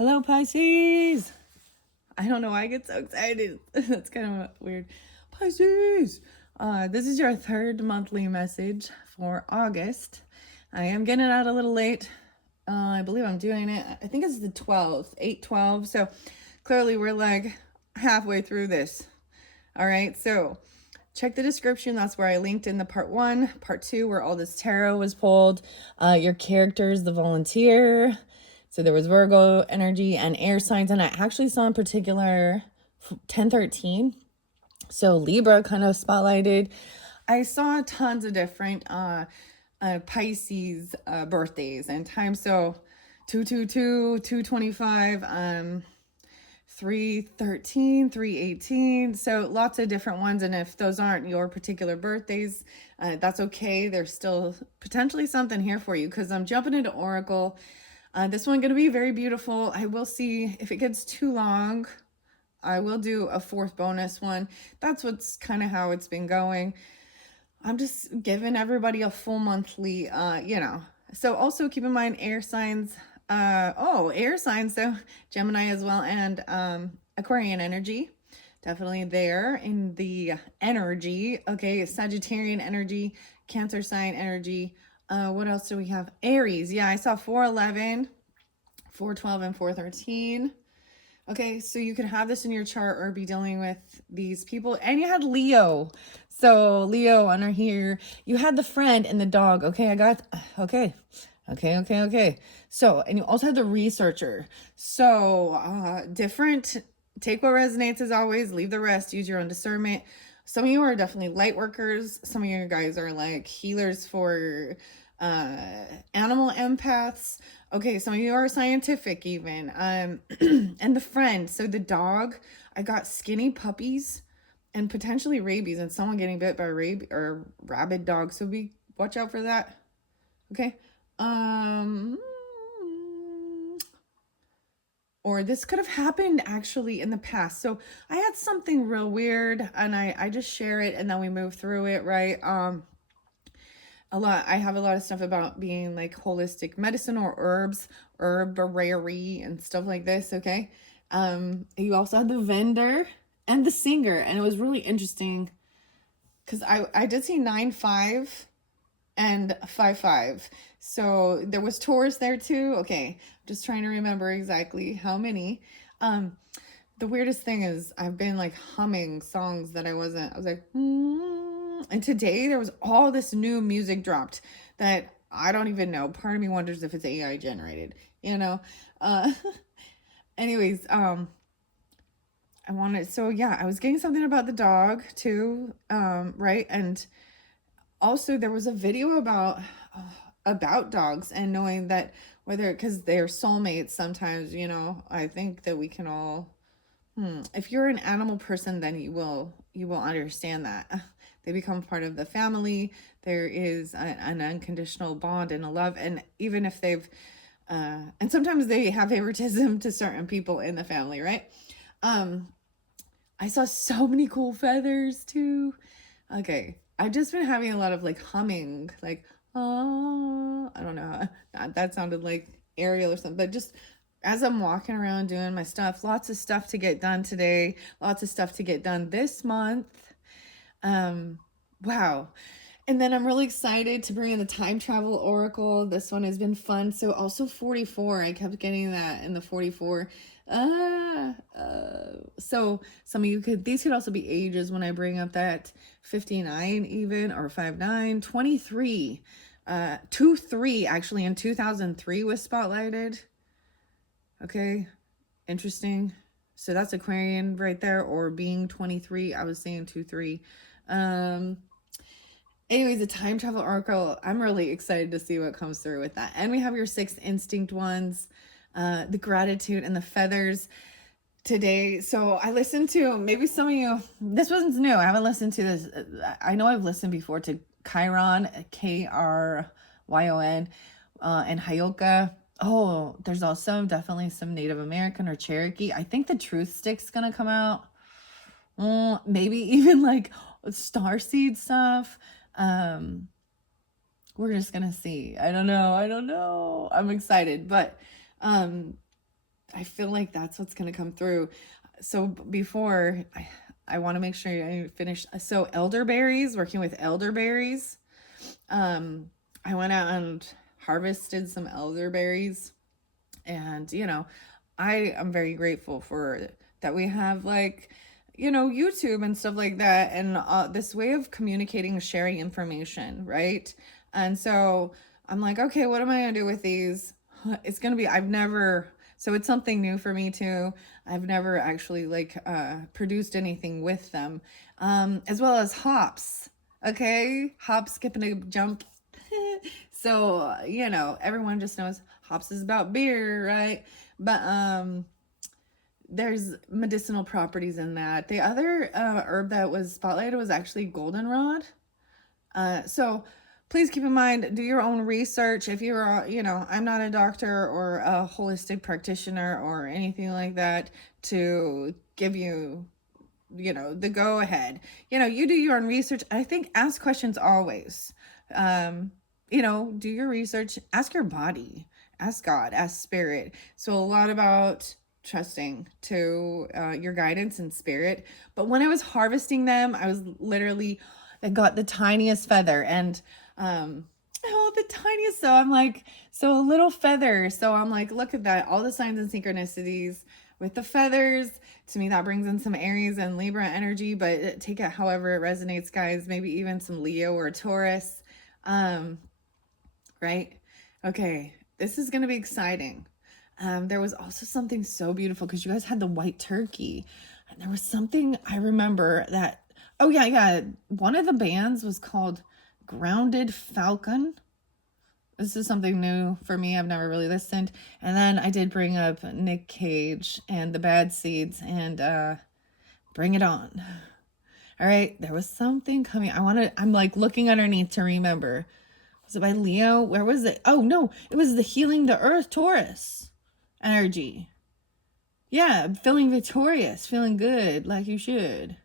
Hello, Pisces. I don't know why I get so excited. That's kind of weird. Pisces. This is your third monthly message for August. I am getting it out a little late. I believe I'm doing it. I think it's the 12th, 8/12. So clearly we're like halfway through this. All right. So check the description. That's where I linked in the part 1, part 2, where all this tarot was pulled. Your characters, the volunteer. So there was Virgo energy and air signs. And I actually saw in particular 1013. So Libra kind of spotlighted. I saw tons of different Pisces birthdays and times. So 222, 225, 313, 318. So lots of different ones. And if those aren't your particular birthdays, that's okay. There's still potentially something here for you, because I'm jumping into Oracle. This one going to be very beautiful. I will see if it gets too long. I will do a 4th bonus one. That's what's kind of how it's been going. I'm just giving everybody a full monthly, So also keep in mind air signs. Air signs. So Gemini as well, and Aquarian energy. Definitely there in the energy. Okay, Sagittarian energy, Cancer sign energy. What else do we have? Aries. Yeah, I saw 411, 412, and 413. Okay, so you can have this in your chart or be dealing with these people. And you had Leo. So Leo under here. You had the friend and the dog. Okay, okay. So, and you also had the researcher. So different. Take what resonates as always. Leave the rest. Use your own discernment. Some of you are definitely light workers. Some of you guys are like healers for animal empaths. Okay, some of you are scientific even. And the friend, so the dog, I got skinny puppies and potentially rabies, and someone getting bit by rabies or rabid dog. So watch out for that. Okay. Or this could have happened actually in the past. So I had something real weird, and I just share it and then we move through it, right? I have a lot of stuff about being like holistic medicine or herbarary and stuff like this. Okay. You also had the vendor and the singer, and it was really interesting because I did see 9/5 and 5/5. So there was Taurus there too. Okay. I'm just trying to remember exactly how many. The weirdest thing is I've been like humming songs that I was like, and today there was all this new music dropped that I don't even know. Part of me wonders if it's AI generated, anyways, I was getting something about the dog too. Right. And also there was a video about dogs, and knowing that because they're soulmates sometimes, I think that we can all, if you're an animal person, then you will understand that they become part of the family. There is an unconditional bond and a love, and even if they've and sometimes they have favoritism to certain people in the family, right? I saw so many cool feathers too. Okay, I've just been having a lot of like humming, like, oh, I don't know, that sounded like Ariel or something, but just as I'm walking around doing my stuff, lots of stuff to get done today, lots of stuff to get done this month. Wow. And then I'm really excited to bring in the time travel oracle. This one has been fun. So also 44, I kept getting that in the 44. So some of you these could also be ages when I bring up that 59 even, or 59, 23, 23 actually in 2003 was spotlighted. Okay, interesting. So that's Aquarian right there, or being 23. I was saying 23. Anyways, the time travel oracle, I'm really excited to see what comes through with that. And we have your 6th instinct ones, the gratitude and the feathers today. So I listened to, maybe some of you, this one's new. I haven't listened to this. I know I've listened before to Chiron, Kryon, and Hyoka. Oh, there's also definitely some Native American or Cherokee. I think the truth stick's gonna come out. Maybe even like starseed stuff. We're just gonna see. I don't know. I'm excited, but I feel like that's what's going to come through. So before I want to make sure I finish. So elderberries, working with elderberries. I went out and harvested some elderberries, and I am very grateful for that we have, like, YouTube and stuff like that, and this way of communicating, sharing information, right? And so I'm like, okay, what am I gonna do with these? It's gonna be, I've never, so it's something new for me too. I've never actually like produced anything with them, as well as hops. Okay, hop, skip, and a jump. So everyone just knows hops is about beer, right? But there's medicinal properties in that. The other herb that was spotlighted was actually goldenrod. So please keep in mind, do your own research. If you're, I'm not a doctor or a holistic practitioner or anything like that to give you, the go ahead. You do your own research. I think ask questions always. Do your research, ask your body, ask God, ask spirit. So a lot about trusting to your guidance and spirit. But when I was harvesting them, I was literally, I got the tiniest feather, and the tiniest. So I'm like, so a little feather. So I'm like, look at that, all the signs and synchronicities with the feathers. To me, that brings in some Aries and Libra energy, but take it however it resonates, guys. Maybe even some Leo or Taurus. Right? Okay, this is going to be exciting. There was also something so beautiful because you guys had the white turkey. And there was something I remember that, oh yeah. One of the bands was called Grounded Falcon. This is something new for me. I've never really listened. And then I did bring up Nick Cage and the Bad Seeds and Bring It On. All right, there was something coming. I'm like looking underneath to remember. Was it by Leo? Where was it? Oh no, it was the Healing the Earth Taurus energy. Yeah, feeling victorious, feeling good, like you should.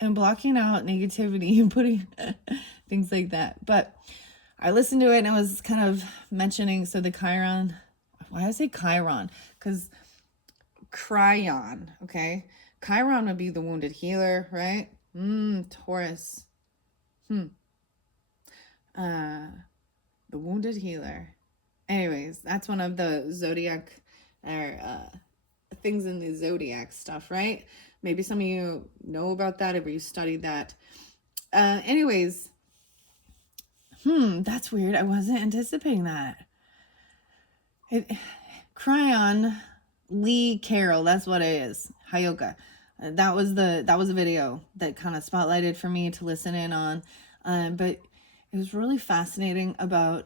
And blocking out negativity and putting things like that. But I listened to it and I was kind of mentioning, so the Chiron, why do I say Chiron? Because Cryon, okay? Chiron would be the wounded healer, right? Taurus. The wounded healer. Anyways, that's one of the zodiac or things in the zodiac stuff, right? Maybe some of you know about that if you studied that. Anyways, that's weird. I wasn't anticipating that. Cryon Lee Carroll, that's what it is. Hayoka. That was a video that kind of spotlighted for me to listen in on. But it was really fascinating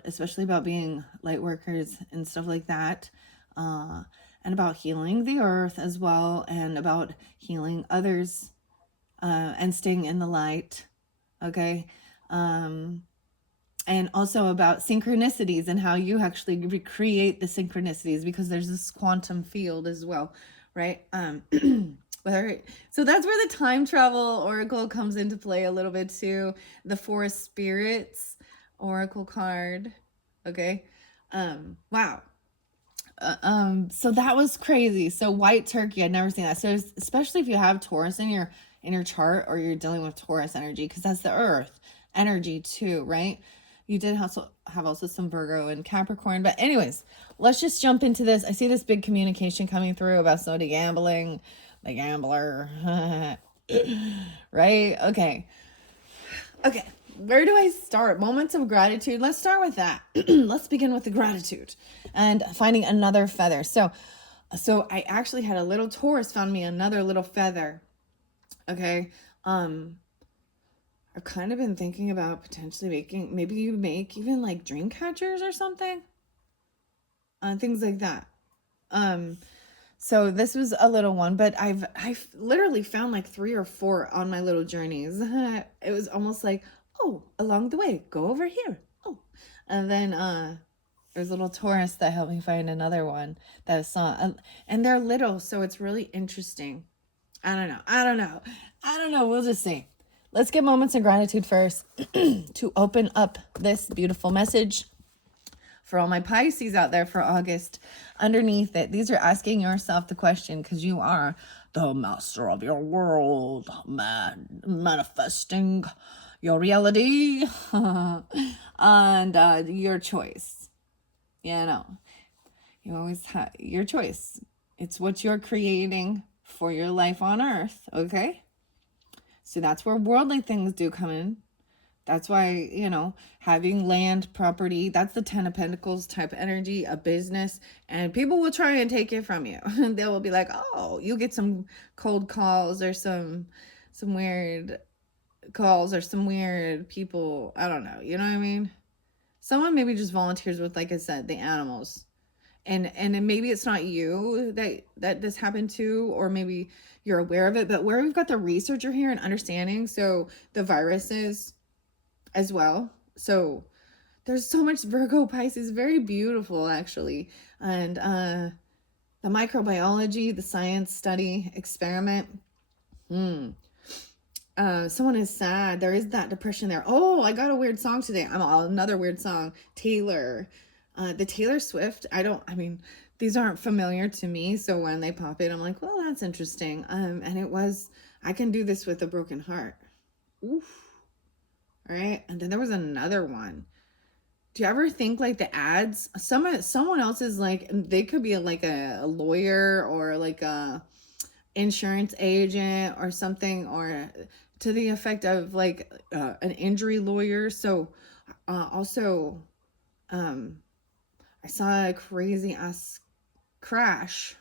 especially about being light workers and stuff like that. And about healing the earth as well, and about healing others, and staying in the light. Okay. And also about synchronicities and how you actually recreate the synchronicities, because there's this quantum field as well, right? So that's where the time travel oracle comes into play a little bit too. The Forest Spirits oracle card. Okay. Wow. So that was crazy. So white turkey, I'd never seen that. So especially if you have Taurus in your chart, or you're dealing with Taurus energy, because that's the earth energy too, right? You did have also some Virgo and Capricorn. But anyways, let's just jump into this. I see this big communication coming through about somebody gambling, the gambler. Right? Okay. Where do I start? Moments of gratitude. Let's start with that. Let's begin with the gratitude and finding another feather. So I actually had a little Taurus found me another little feather. Okay. I've kind of been thinking about potentially maybe you make even like dream catchers or something. Things like that. So this was a little one, but I've literally found like 3 or 4 on my little journeys. It was almost like, oh, along the way, go over here. Oh, and then there's a little Taurus that helped me find another one that I saw, and they're little, so it's really interesting. I don't know. We'll just see. Let's get moments of gratitude first to open up this beautiful message For all my Pisces out there for August, underneath it, these are asking yourself the question, because you are the master of your world, manifesting your reality and your choice. You know, you always have your choice. It's what you're creating for your life on earth, okay? So that's where worldly things do come in. That's why, having land, property, that's the 10 of Pentacles type energy, a business, and people will try and take it from you. They will be like, oh, you get some cold calls or some weird calls or some weird people. I don't know. You know what I mean? Someone maybe just volunteers with, like I said, the animals. And maybe it's not you that this happened to, or maybe you're aware of it, but where we've got the researcher here and understanding, so the viruses as well. So there's so much Virgo Pisces, very beautiful actually. And the microbiology, the science study experiment. Someone is sad. There is that depression there. Oh, I got a weird song today. Another weird song. Taylor. The Taylor Swift. These aren't familiar to me. So when they pop in, I'm like, well, that's interesting. And it was, I can do this with a broken heart. Oof. All right. And then there was another one. Do you ever think like the ads, someone else is like, they could be like a lawyer or like a insurance agent or something, or to the effect of like an injury lawyer. So also I saw a crazy ass crash,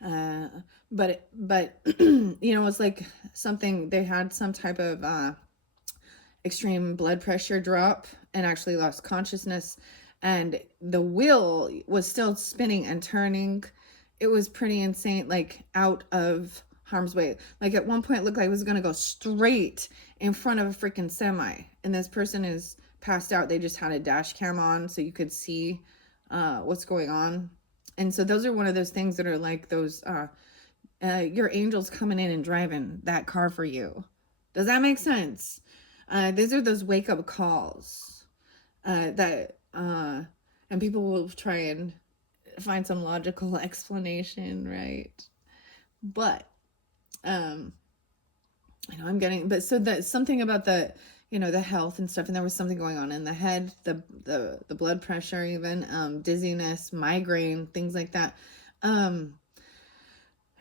but it's like something, they had some type of extreme blood pressure drop and actually lost consciousness, and the wheel was still spinning and turning. It was pretty insane, like out of harm's way. Like at one point it looked like it was going to go straight in front of a freaking semi, and this person is passed out. They just had a dash cam on so you could see what's going on. And so those are one of those things that are like those your angels coming in and driving that car for you. Does that make sense? These are those wake up calls that and people will try and find some logical explanation, right? But I'm getting, but so that something about the the health and stuff, and there was something going on in the head, the blood pressure, even dizziness, migraine, things like that,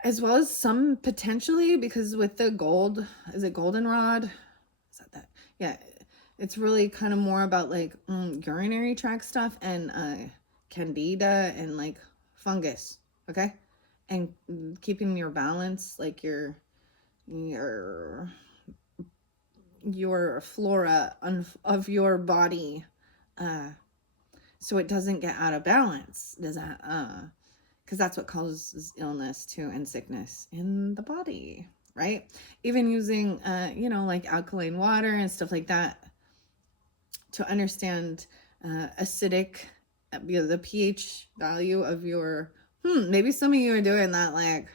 as well as some potentially, because with the gold, is it goldenrod? Is that? Yeah, it's really kind of more about like urinary tract stuff and candida and like fungus, okay, and keeping your balance, like your flora of your body, so it doesn't get out of balance. Does that because that's what causes illness too, and sickness in the body, right? Even using like alkaline water and stuff like that to understand acidic, the pH value of your maybe some of you are doing that, like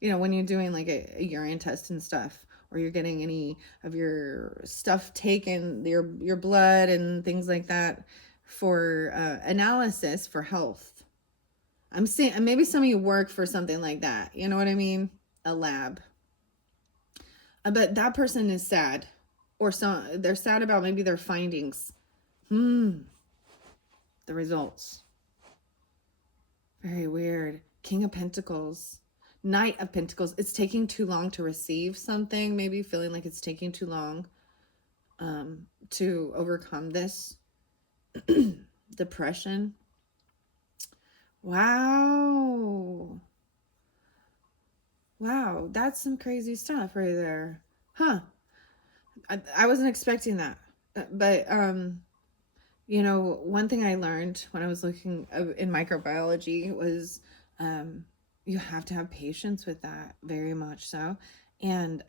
when you're doing like a urine test and stuff, or you're getting any of your stuff taken, your blood and things like that, for analysis for health. I'm saying maybe some of you work for something like that, you know what I mean, a lab. But that person is sad, or they're sad about maybe their findings, the results. Very weird. King of Pentacles, Knight of Pentacles. It's taking too long to receive something, maybe feeling like it's taking too long to overcome this depression. Wow, that's some crazy stuff right there, huh? I wasn't expecting that, but one thing I learned when I was looking in microbiology was you have to have patience with that, very much so. And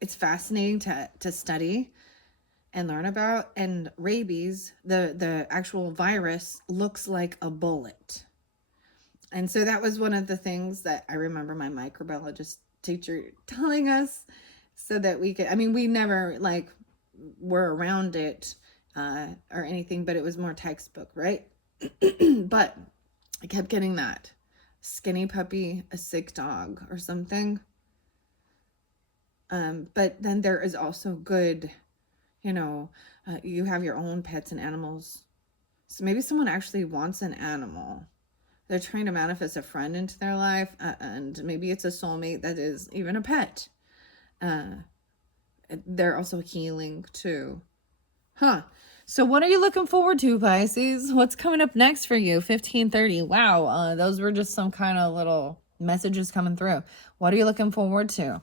it's fascinating to study and learn about. And rabies, the actual virus, looks like a bullet. And so that was one of the things that I remember my microbiologist teacher telling us, so that we could, we never like were around it or anything, but it was more textbook, right? But I kept getting that skinny puppy, a sick dog, or something. But then there is also good, you know, you have your own pets and animals. So maybe someone actually wants an animal. They're trying to manifest a friend into their life, and maybe it's a soulmate that is even a pet. Uh, they're also healing too. Huh. So what are you looking forward to, Pisces? What's coming up next for you? 1530. Wow. Those were just some kind of little messages coming through. What are you looking forward to?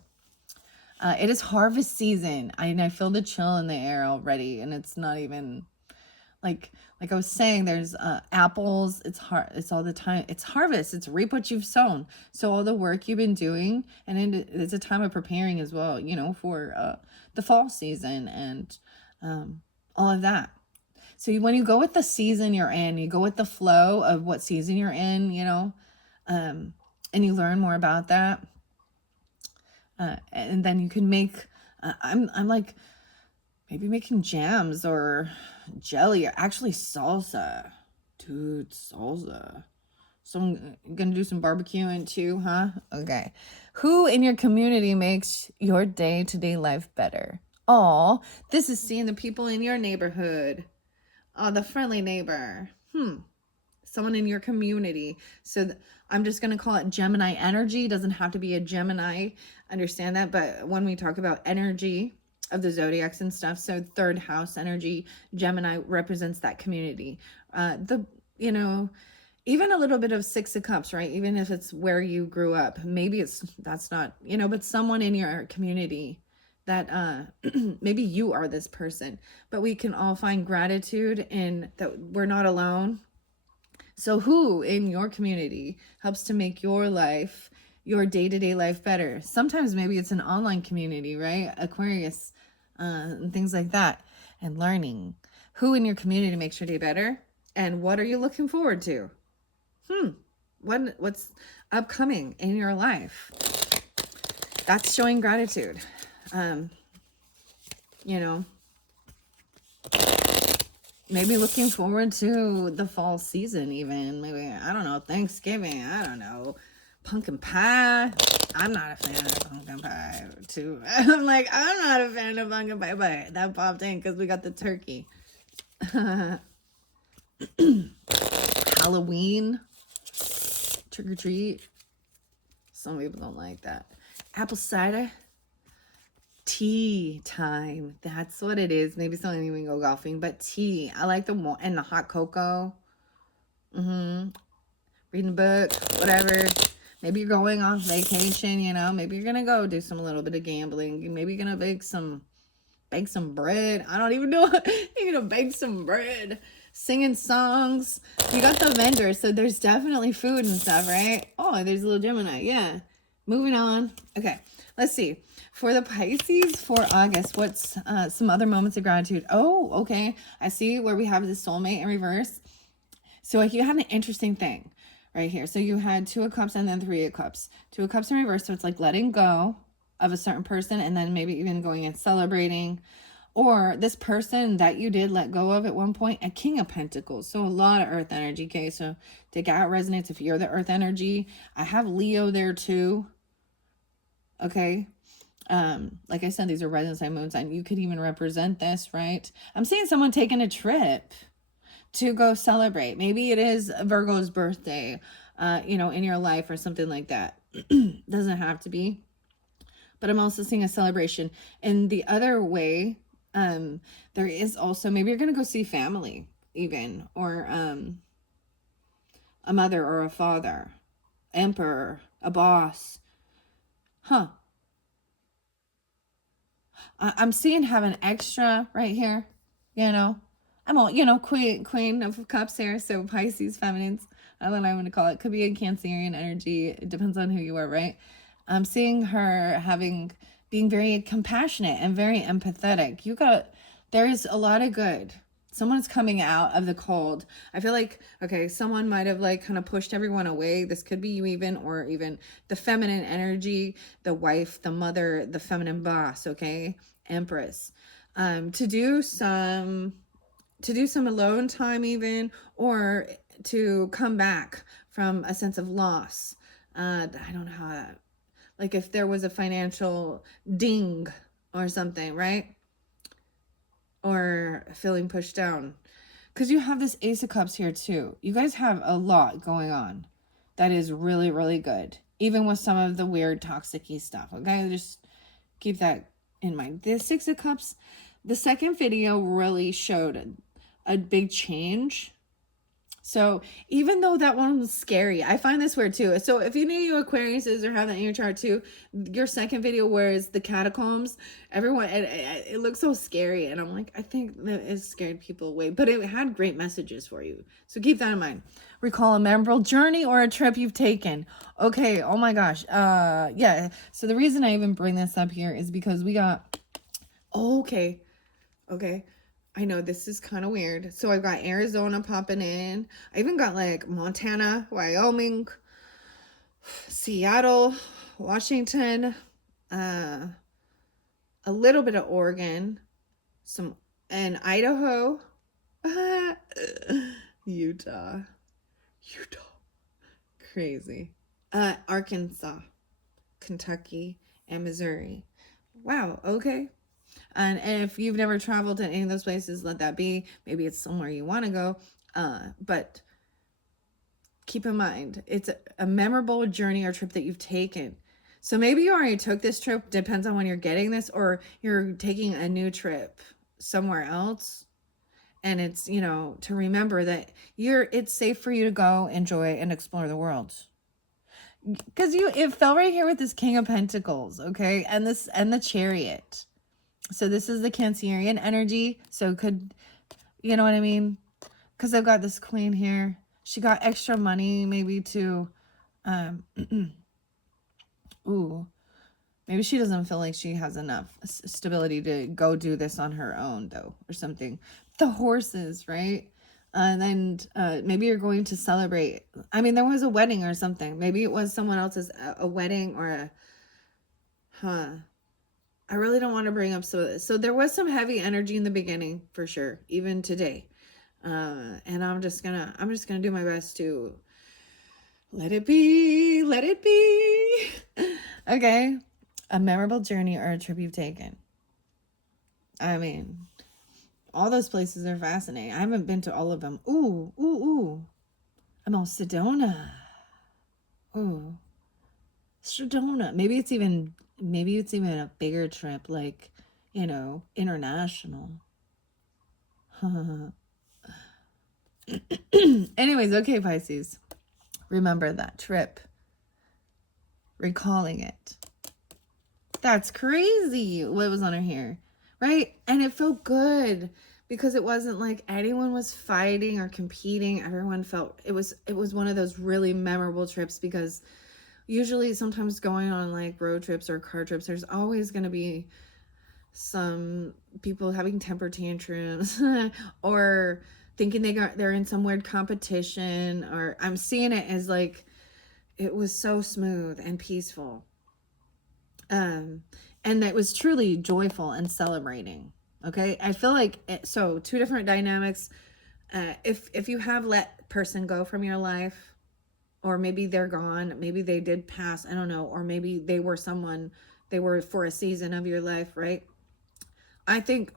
It is harvest season. I feel the chill in the air already, and it's not even like I was saying. There's apples. It's all the time. It's harvest. It's reap what you've sown. So all the work you've been doing, and it's a time of preparing as well. For the fall season and all of that. So when you go with the season you're in, you go with the flow of what season you're in. And you learn more about that. And then you can make, I'm like maybe making jams or jelly, or actually salsa. Dude, salsa. So I'm gonna do some barbecuing too, huh? Okay. Who in your community makes your day-to-day life better? Oh, this is seeing the people in your neighborhood. Oh, the friendly neighbor. Someone in your community. So I'm just going to call it Gemini energy. It doesn't have to be a Gemini. Understand that. But when we talk about energy of the zodiacs and stuff, so third house energy, Gemini represents that community. Even a little bit of Six of Cups, right? Even if it's where you grew up, maybe that's not, but someone in your community that maybe you are this person, but we can all find gratitude in that we're not alone. So who in your community helps to make your life, your day-to-day life better? Sometimes maybe it's an online community, right? Aquarius, and things like that, and learning. Who in your community makes your day better? And what are you looking forward to? What's upcoming in your life? That's showing gratitude. Maybe looking forward to the fall season even. Maybe, I don't know, Thanksgiving. I don't know. Pumpkin pie. I'm not a fan of pumpkin pie too. I'm not a fan of pumpkin pie, but that popped in because we got the turkey. Halloween. Trick or treat. Some people don't like that. Apple cider. Tea time. That's what it is. Maybe someone even go golfing, but tea. I like and the hot cocoa. Reading a book, whatever. Maybe you're going on vacation, maybe you're gonna go do some little bit of gambling. Maybe you're gonna bake some bread. I don't even know. You're gonna bake some bread, singing songs. You got the vendor, so there's definitely food and stuff, right? Oh, there's a little Gemini. Yeah. Moving on. Okay, let's see. For the Pisces for August, what's some other moments of gratitude? Oh, okay. I see where we have the soulmate in reverse. So you had an interesting thing right here. So you had Two of Cups and then Three of Cups. Two of Cups in reverse. So it's like letting go of a certain person and then maybe even going and celebrating. Or this person that you did let go of at one point, a King of Pentacles. So a lot of earth energy. Okay, so take out resonates if you're the earth energy. I have Leo there too. Okay. Like I said, these are rising sign, moon sign. You could even represent this, right? I'm seeing someone taking a trip to go celebrate. Maybe it is Virgo's birthday, in your life or something like that. Doesn't have to be. But I'm also seeing a celebration. And the other way, there is also, maybe you're going to go see family even, or a mother or a father, emperor, a boss. I'm seeing have an extra right here, I'm all, queen of cups here. So Pisces, feminines, I don't know what I'm going to call it. Could be a Cancerian energy. It depends on who you are, right? I'm seeing her being very compassionate and very empathetic. There's a lot of good. Someone's coming out of the cold. I feel like, okay, someone might have kind of pushed everyone away. This could be you even, or even the feminine energy, the wife, the mother, the feminine boss, okay? Empress. To do some to do some alone time even, or to come back from a sense of loss. I don't know how that, like if there was a financial ding or something, right? Or feeling pushed down. Because you have this Ace of Cups here too. You guys have a lot going on that is really, really good. Even with some of the weird toxic-y stuff. Okay, just keep that in mind. The Six of Cups, the second video really showed a big change. So even though that one was scary, I find this weird too. So if any of you Aquariuses or have that in your chart too, your second video where is the catacombs, everyone, it looks so scary. And I'm like, I think that it scared people away, but it had great messages for you. So keep that in mind. Recall a memorable journey or a trip you've taken. Okay. Oh my gosh. Yeah. So the reason I even bring this up here is because we got, okay. I know this is kind of weird. So I've got Arizona popping in. I even got like Montana, Wyoming, Seattle, Washington, a little bit of Oregon, and Idaho, Utah, crazy, Arkansas, Kentucky, and Missouri. Wow. Okay. And if you've never traveled to any of those places, let that be. Maybe it's somewhere you want to go. But keep in mind, it's a memorable journey or trip that you've taken. So maybe you already took this trip, depends on when you're getting this, or you're taking a new trip somewhere else. And it's, you know, to remember that it's safe for you to go, enjoy, and explore the world. Because it fell right here with this King of Pentacles, okay? And the Chariot. So this is the Cancerian energy. So could, you know what I mean? Because I've got this queen here. She got extra money maybe to, ooh, maybe she doesn't feel like she has enough stability to go do this on her own though, or something. The horses, right? And then maybe you're going to celebrate. I mean, there was a wedding or something. Maybe it was someone else's, a wedding or I really don't want to bring up so there was some heavy energy in the beginning for sure, even today. And I'm just gonna do my best to let it be. Okay. A memorable journey or a trip you've taken. I mean, all those places are fascinating. I haven't been to all of them. Ooh. I'm all Sedona. Ooh. Sedona. Maybe it's even a bigger trip, like, you know, international. Anyways, okay, Pisces. Remember that trip. Recalling it. That's crazy what was on her hair, right? And it felt good because it wasn't like anyone was fighting or competing. Everyone felt it was one of those really memorable trips because usually sometimes going on like road trips or car trips, there's always going to be some people having temper tantrums or thinking they're in some weird competition, or I'm seeing it as like it was so smooth and peaceful. And that was truly joyful and celebrating. Okay. I feel like so two different dynamics. If you have let person go from your life, or maybe they're gone, maybe they did pass, I don't know, or maybe they were for a season of your life, right? I think,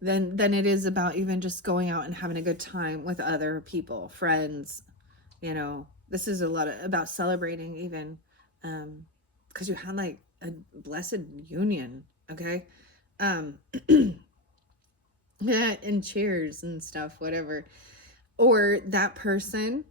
then it is about even just going out and having a good time with other people, friends, you know. This is a lot about celebrating even, because you had like a blessed union, okay? Yeah, and cheers and stuff, whatever. Or that person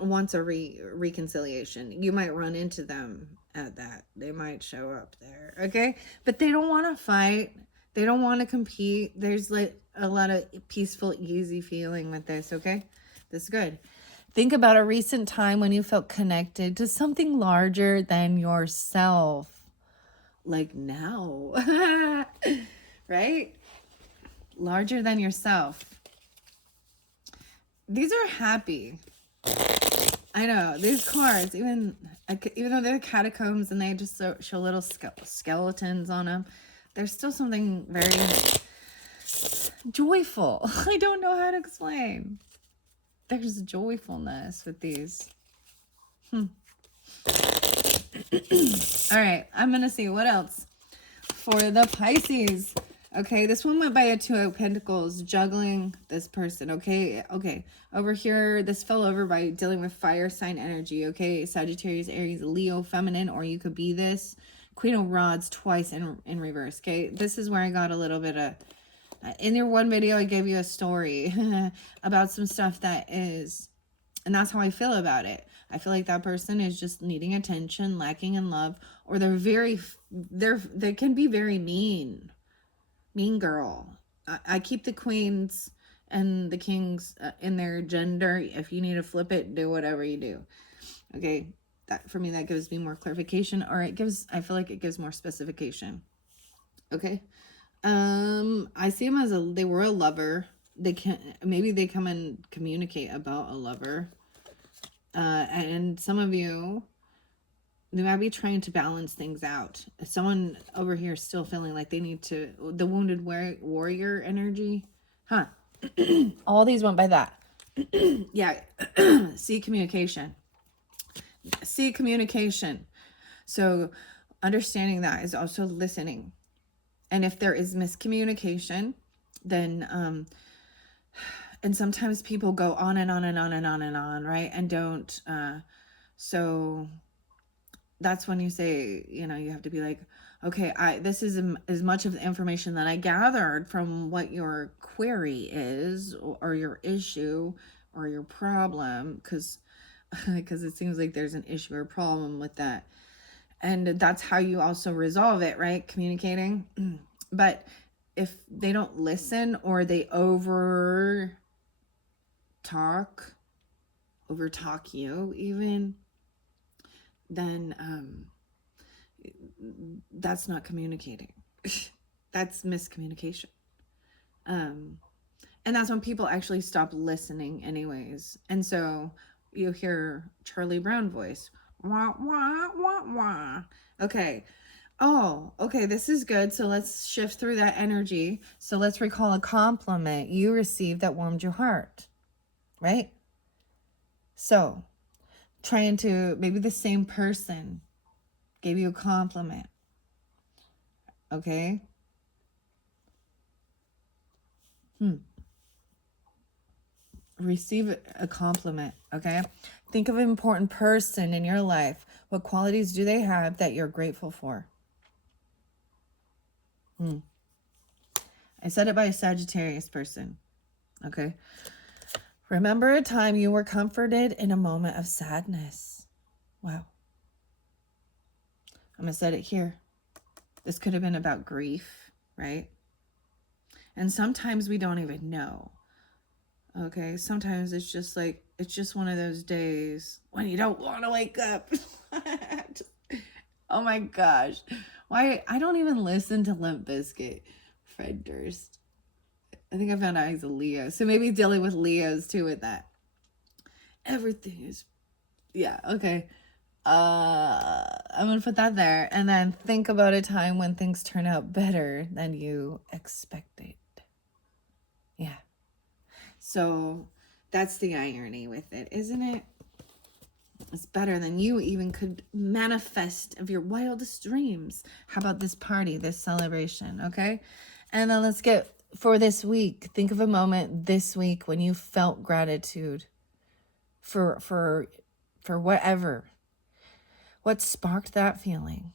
wants a reconciliation. You might run into them at that. They might show up there, okay? But they don't want to fight. They don't want to compete. There's like a lot of peaceful, easy feeling with this, okay? This is good. Think about a recent time when you felt connected to something larger than yourself. Like now, right? Larger than yourself. These are happy. I know these cards, even though they're catacombs and they just show little skeletons on them, there's still something very joyful. I don't know how to explain. There's joyfulness with these. All right, I'm going to see what else for the Pisces. Okay, this one went by a Two of Pentacles, juggling this person. Okay, over here, this fell over by dealing with fire sign energy. Okay, Sagittarius, Aries, Leo, feminine, or you could be this Queen of Rods twice in reverse. Okay, this is where I got a little bit of, in your one video, I gave you a story about some stuff that is, and that's how I feel about it. I feel like that person is just needing attention, lacking in love, or they can be very mean girl. I keep the queens and the kings in their gender. If you need to flip it, do whatever you do. Okay, that for me, that gives me more clarification, or I feel like it gives more specification. Okay. I see them as they were a lover. Maybe they come and communicate about a lover. And some of you, they might be trying to balance things out. Someone over here is still feeling like they need to, the wounded warrior energy. Huh. All these went by that. Yeah. See communication. See communication. So understanding that is also listening. And if there is miscommunication, then, and sometimes people go on and on and on and on and on, right? And don't, so that's when you say, you have to be like, okay, this is as much of the information that I gathered from what your query is, or your issue, or your problem, because it seems like there's an issue or problem with that. And that's how you also resolve it, right? Communicating. But if they don't listen, or they over talk you even, then that's not communicating. That's miscommunication. And that's when people actually stop listening anyways. And so you hear Charlie Brown voice. Wah, wah, wah, wah. Okay. Oh, okay, this is good. So let's shift through that energy. So let's recall a compliment you received that warmed your heart, right? So maybe the same person gave you a compliment, okay? Receive a compliment, okay? Think of an important person in your life. What qualities do they have that you're grateful for? I said it by a Sagittarius person, okay? Remember a time you were comforted in a moment of sadness. Wow. I'm going to set it here. This could have been about grief, right? And sometimes we don't even know. Okay, sometimes it's just one of those days when you don't want to wake up. Oh my gosh. Why? I don't even listen to Limp Bizkit. Fred Durst. I think I found out he's a Leo. So maybe dealing with Leos too with that. Everything is, yeah, okay. I'm going to put that there. And then think about a time when things turn out better than you expected. Yeah. So that's the irony with it, isn't it? It's better than you even could manifest of your wildest dreams. How about this party, this celebration, okay? And then let's get, for this week, think of a moment this week when you felt gratitude for whatever. What sparked that feeling?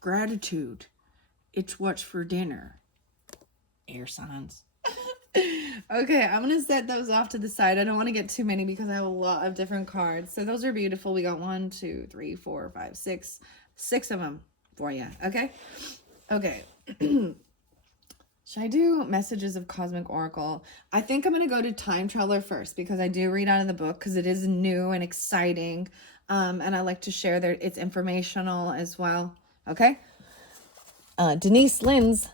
Gratitude. It's what's for dinner. Air signs. Okay, I'm going to set those off to the side. I don't want to get too many because I have a lot of different cards. So those are beautiful. We got 1, 2, 3, 4, 5, 6. 6 of them for you. Okay? Okay. Should I do Messages of Cosmic Oracle? I think I'm going to go to Time Traveler first because I do read out of the book because it is new and exciting. And I like to share that it's informational as well. Okay? Denise Lynn's,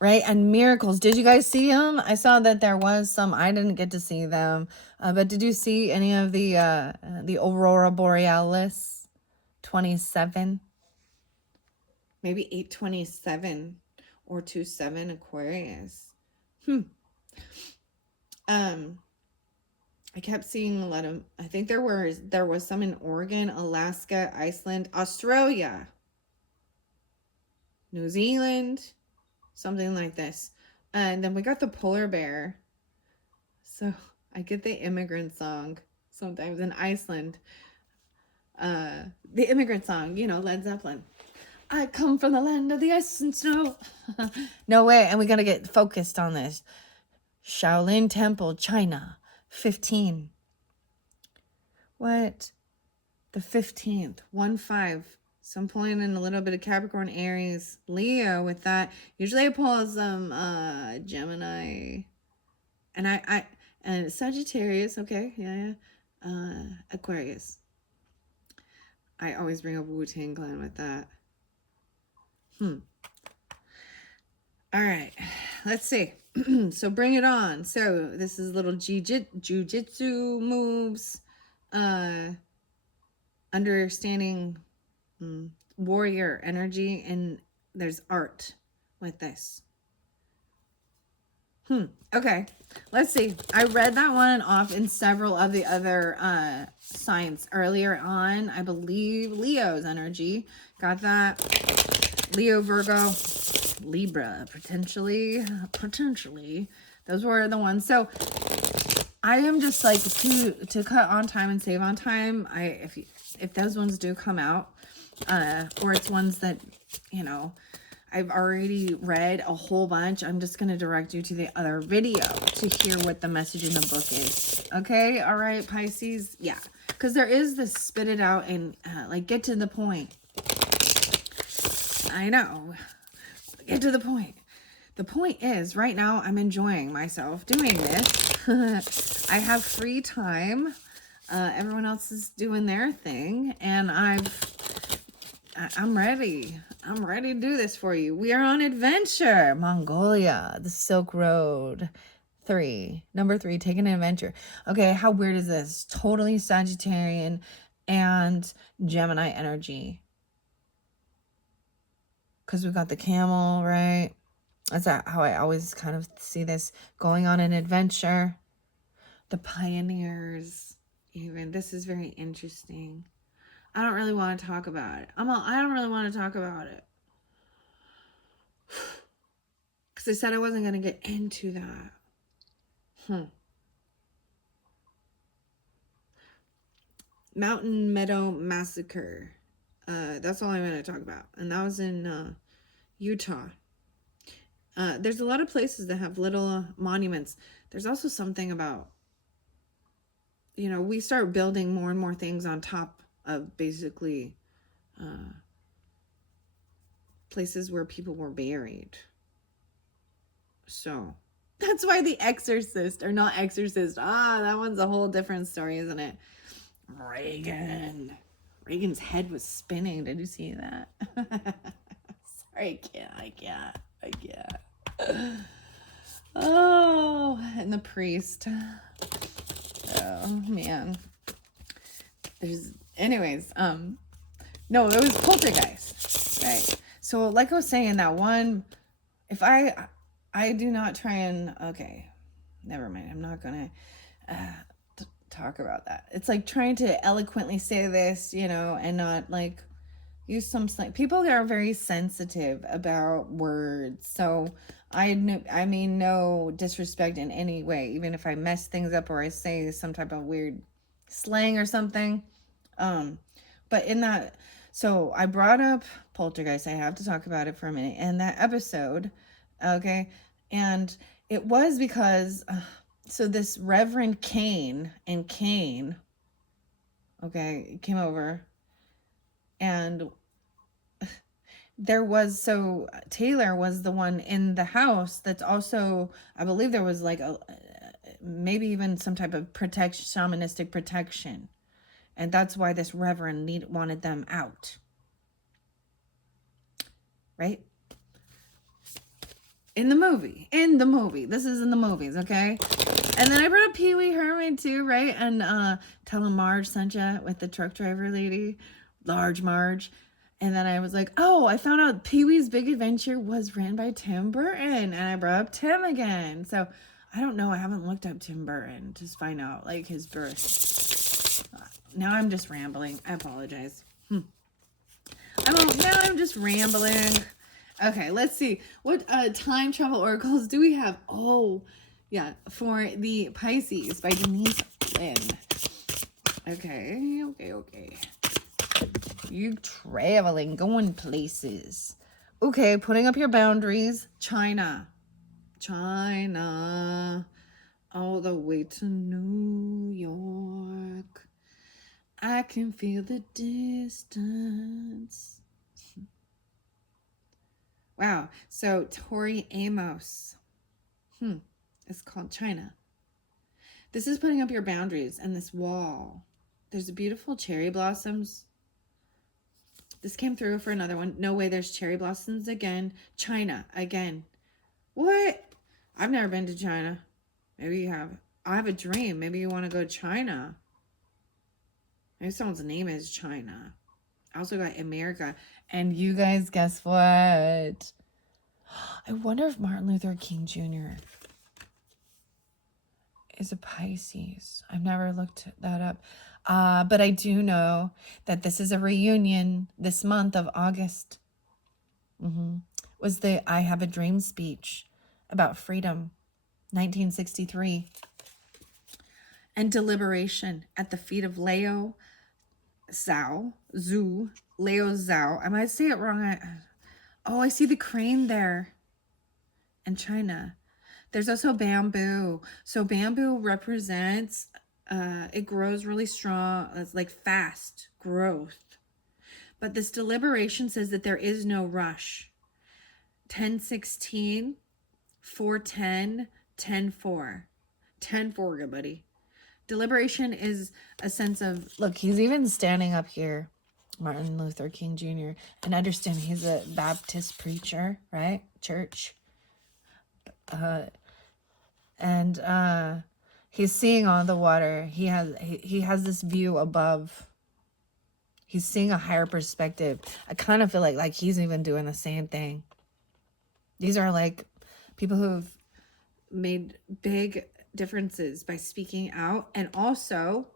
right? And Miracles. Did you guys see them? I saw that there was some. I didn't get to see them. But did you see any of the Aurora Borealis 27? Maybe 827. or 2-7 Aquarius. I kept seeing a lot of, I think there was some in Oregon, Alaska, Iceland, Australia, New Zealand, something like this. And then we got the polar bear. So I get the immigrant song sometimes in Iceland. The immigrant song, Led Zeppelin. I come from the land of the ice and snow. No way. And we got to get focused on this. Shaolin Temple, China, 15. What? The 15th, 1-5. So I'm pulling in a little bit of Capricorn, Aries, Leo with that. Usually I pull some Gemini, and Sagittarius. Okay, yeah. Aquarius. I always bring up Wu-Tang Clan with that. All right, let's see. So bring it on. So this is little jujitsu moves. Understanding warrior energy, and there's art with this. Okay, let's see. I read that one off in several of the other signs earlier on. I believe Leo's energy. Got that. Leo, Virgo, Libra, potentially. Those were the ones. So I am just like to cut on time and save on time. If those ones do come out, or it's ones that, I've already read a whole bunch, I'm just going to direct you to the other video to hear what the message in the book is. Okay? All right, Pisces? Yeah. Because there is this spit it out and get to the point. I know. Get to the point. The point is, right now, I'm enjoying myself doing this. I have free time. Everyone else is doing their thing, and I'm ready. I'm ready to do this for you. We are on adventure. Mongolia, the Silk Road. 3. Number 3, taking an adventure. Okay, how weird is this? Totally Sagittarian and Gemini energy. Because we got the camel, right? That's how I always kind of see this, going on an adventure. The pioneers, even. This is very interesting. I don't really want to talk about it. I don't really want to talk about it. Because I said I wasn't going to get into that. Mountain Meadow Massacre. That's all I'm going to talk about. And that was in Utah. There's a lot of places that have little monuments. There's also something about, we start building more and more things on top of basically places where people were buried. So that's why The Exorcist, or not Exorcist, that one's a whole different story, isn't it? Reagan's head was spinning. Did you see that? Sorry, I can't. Oh, and the priest. Oh man. Anyways, no, it was Poltergeist, right? So like I was saying, that one, if I do not try and, okay, never mind. I'm not gonna talk about that. It's like trying to eloquently say this, and not like use some slang. People are very sensitive about words. So I mean, no disrespect in any way, even if I mess things up or I say some type of weird slang or something. But in that, so I brought up Poltergeist. I have to talk about it for a minute. And that episode, okay, and it was because, so this Reverend Kane, okay, came over, and so Taylor was the one in the house that's also, I believe there was like maybe even some type of shamanistic protection. And that's why this reverend wanted them out. Right? In the movie. This is in the movies, okay? And then I brought up Pee Wee Herman too, right? And tell him Marge sent ya with the truck driver lady. Large Marge. And then I was like, oh, I found out Pee-wee's Big Adventure was ran by Tim Burton. And I brought up Tim again. So I don't know. I haven't looked up Tim Burton to find out like his birth. Now I'm just rambling. I apologize. Now I'm just rambling. Okay, let's see. What time travel oracles do we have? Oh, yeah, for the Pisces by Denise Lynn. Okay. You traveling, going places. Okay, putting up your boundaries. China. All the way to New York. I can feel the distance. Wow. So Tori Amos. It's called China. This is putting up your boundaries and this wall. There's beautiful cherry blossoms. This came through for another one. No way, there's cherry blossoms again. China again. What? I've never been to China. Maybe you have. I have a dream. Maybe you want to go to China. Maybe someone's name is China. I also got America. And you guys, guess what? I wonder if Martin Luther King Jr. is a Pisces. I've never looked that up. But I do know that this is a reunion this month of August. Was the I Have a Dream speech about freedom, 1963. And deliberation at the feet of Leo Zhao. I might say it wrong. I see the crane there. And China. There's also bamboo. So bamboo represents, it grows really strong. It's like fast growth. But this deliberation says that there is no rush. 10-16, 4-10, 10-4. 10-4, good buddy. Deliberation is a sense of, look, he's even standing up here, Martin Luther King Jr., and understand he's a Baptist preacher, right? Church. And he's seeing on the water. He has this view above. He's seeing a higher perspective. I kind of feel like he's even doing the same thing. These are like people who've made big differences by speaking out, and also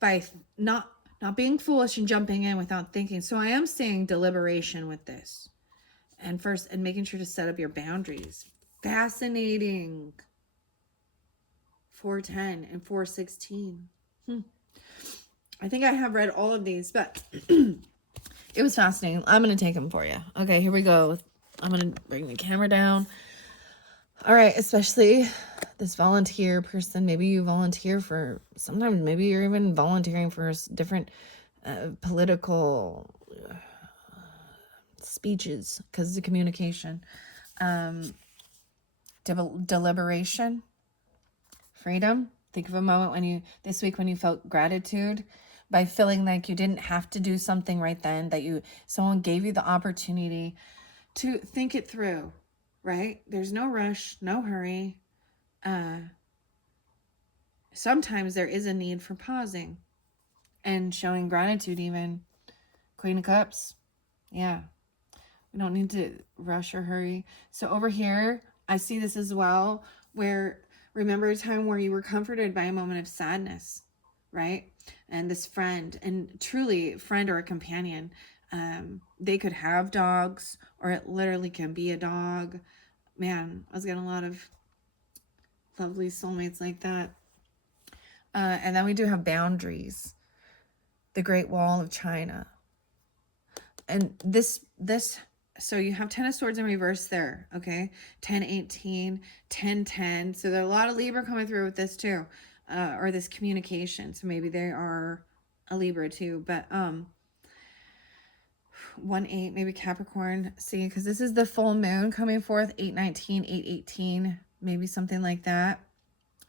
by not being foolish and jumping in without thinking. So I am saying deliberation with this. And first, and making sure to set up your boundaries. Fascinating. 4-10 and 4-16. I think I have read all of these, but it was fascinating. I'm going to take them for you. Okay, here we go. I'm going to bring the camera down. All right, especially this volunteer person. Maybe you volunteer for, sometimes maybe you're even volunteering for different political speeches because of the communication. Deliberation. Freedom. Think of a moment this week when you felt gratitude by feeling like you didn't have to do something right then, that someone gave you the opportunity to think it through, right? There's no rush, no hurry. Sometimes there is a need for pausing and showing gratitude even. Queen of Cups. Yeah. We don't need to rush or hurry. So over here, I see this as well, where remember a time where you were comforted by a moment of sadness, right? And this friend, and truly friend or a companion, they could have dogs, or it literally can be a dog. Man, I was getting a lot of lovely soulmates like that. And then we do have boundaries. The Great Wall of China. And this, so you have 10 of Swords in reverse there, okay? 10-18, 10-10. So there are a lot of Libra coming through with this too, or this communication. So maybe they are a Libra too, but 1-8, maybe Capricorn. See, because this is the full moon coming forth, 8-19, 8-18, maybe something like that.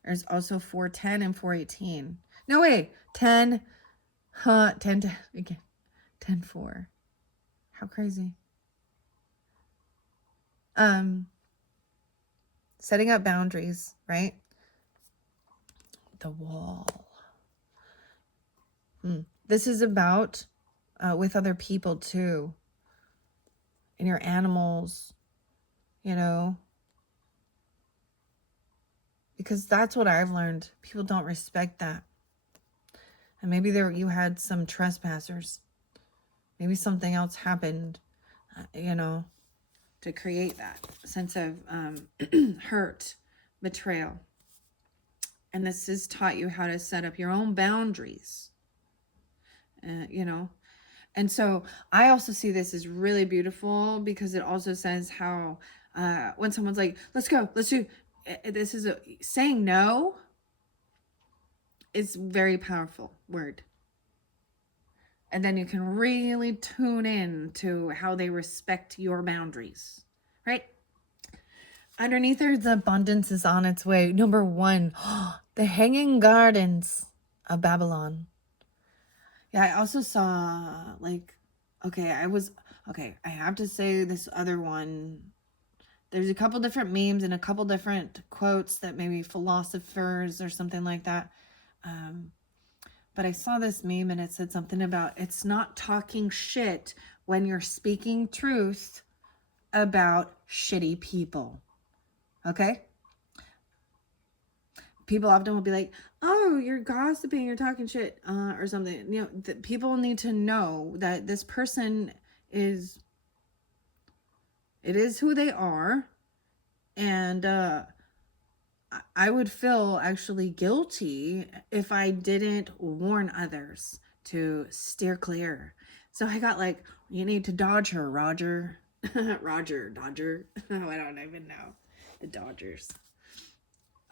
There's also 4-10 and 4-18. No, wait, 10, 10, again, 10-4. How crazy. Setting up boundaries, right? The wall. This is about with other people too, and your animals, you know, because that's what I've learned. People don't respect that. And maybe you had some trespassers. Maybe something else happened, you know, to create that sense of hurt, betrayal. And this has taught you how to set up your own boundaries, you know. And so I also see this as really beautiful because it also says how when someone's like, let's go, let's do, this is saying no is very powerful word. And then you can really tune in to how they respect your boundaries, right? Underneath there, the abundance is on its way. Number 1, the hanging gardens of Babylon. Yeah, I also saw I have to say this other one. There's a couple different memes and a couple different quotes that maybe philosophers or something like that. But I saw this meme and it said something about it's not talking shit when you're speaking truth about shitty people. Okay? People often will be like, oh, you're gossiping, you're talking shit, or something. You know, people need to know that this person it is who they are. And I would feel actually guilty if I didn't warn others to steer clear. So I got like, you need to dodge her, Roger. Roger, Dodger. Oh, I don't even know. The Dodgers.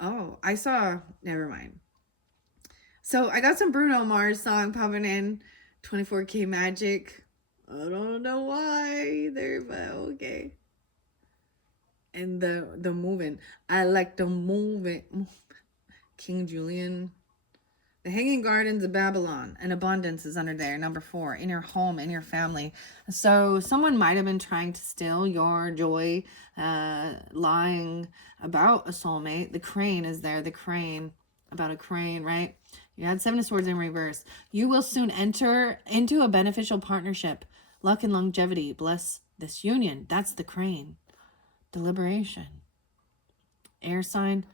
Oh, never mind. So I got some Bruno Mars song popping in. 24K Magic. I don't know why either, but okay. And the moving. I like the moving. King Julian. The Hanging Gardens of Babylon. And abundance is under there. Number 4. In your home, in your family. So someone might have been trying to steal your joy, lying about a soulmate. The crane is there. The crane. About a crane, right? You had 7 of Swords in reverse. You will soon enter into a beneficial partnership. Luck and longevity. Bless this union. That's the crane. Deliberation. Air sign.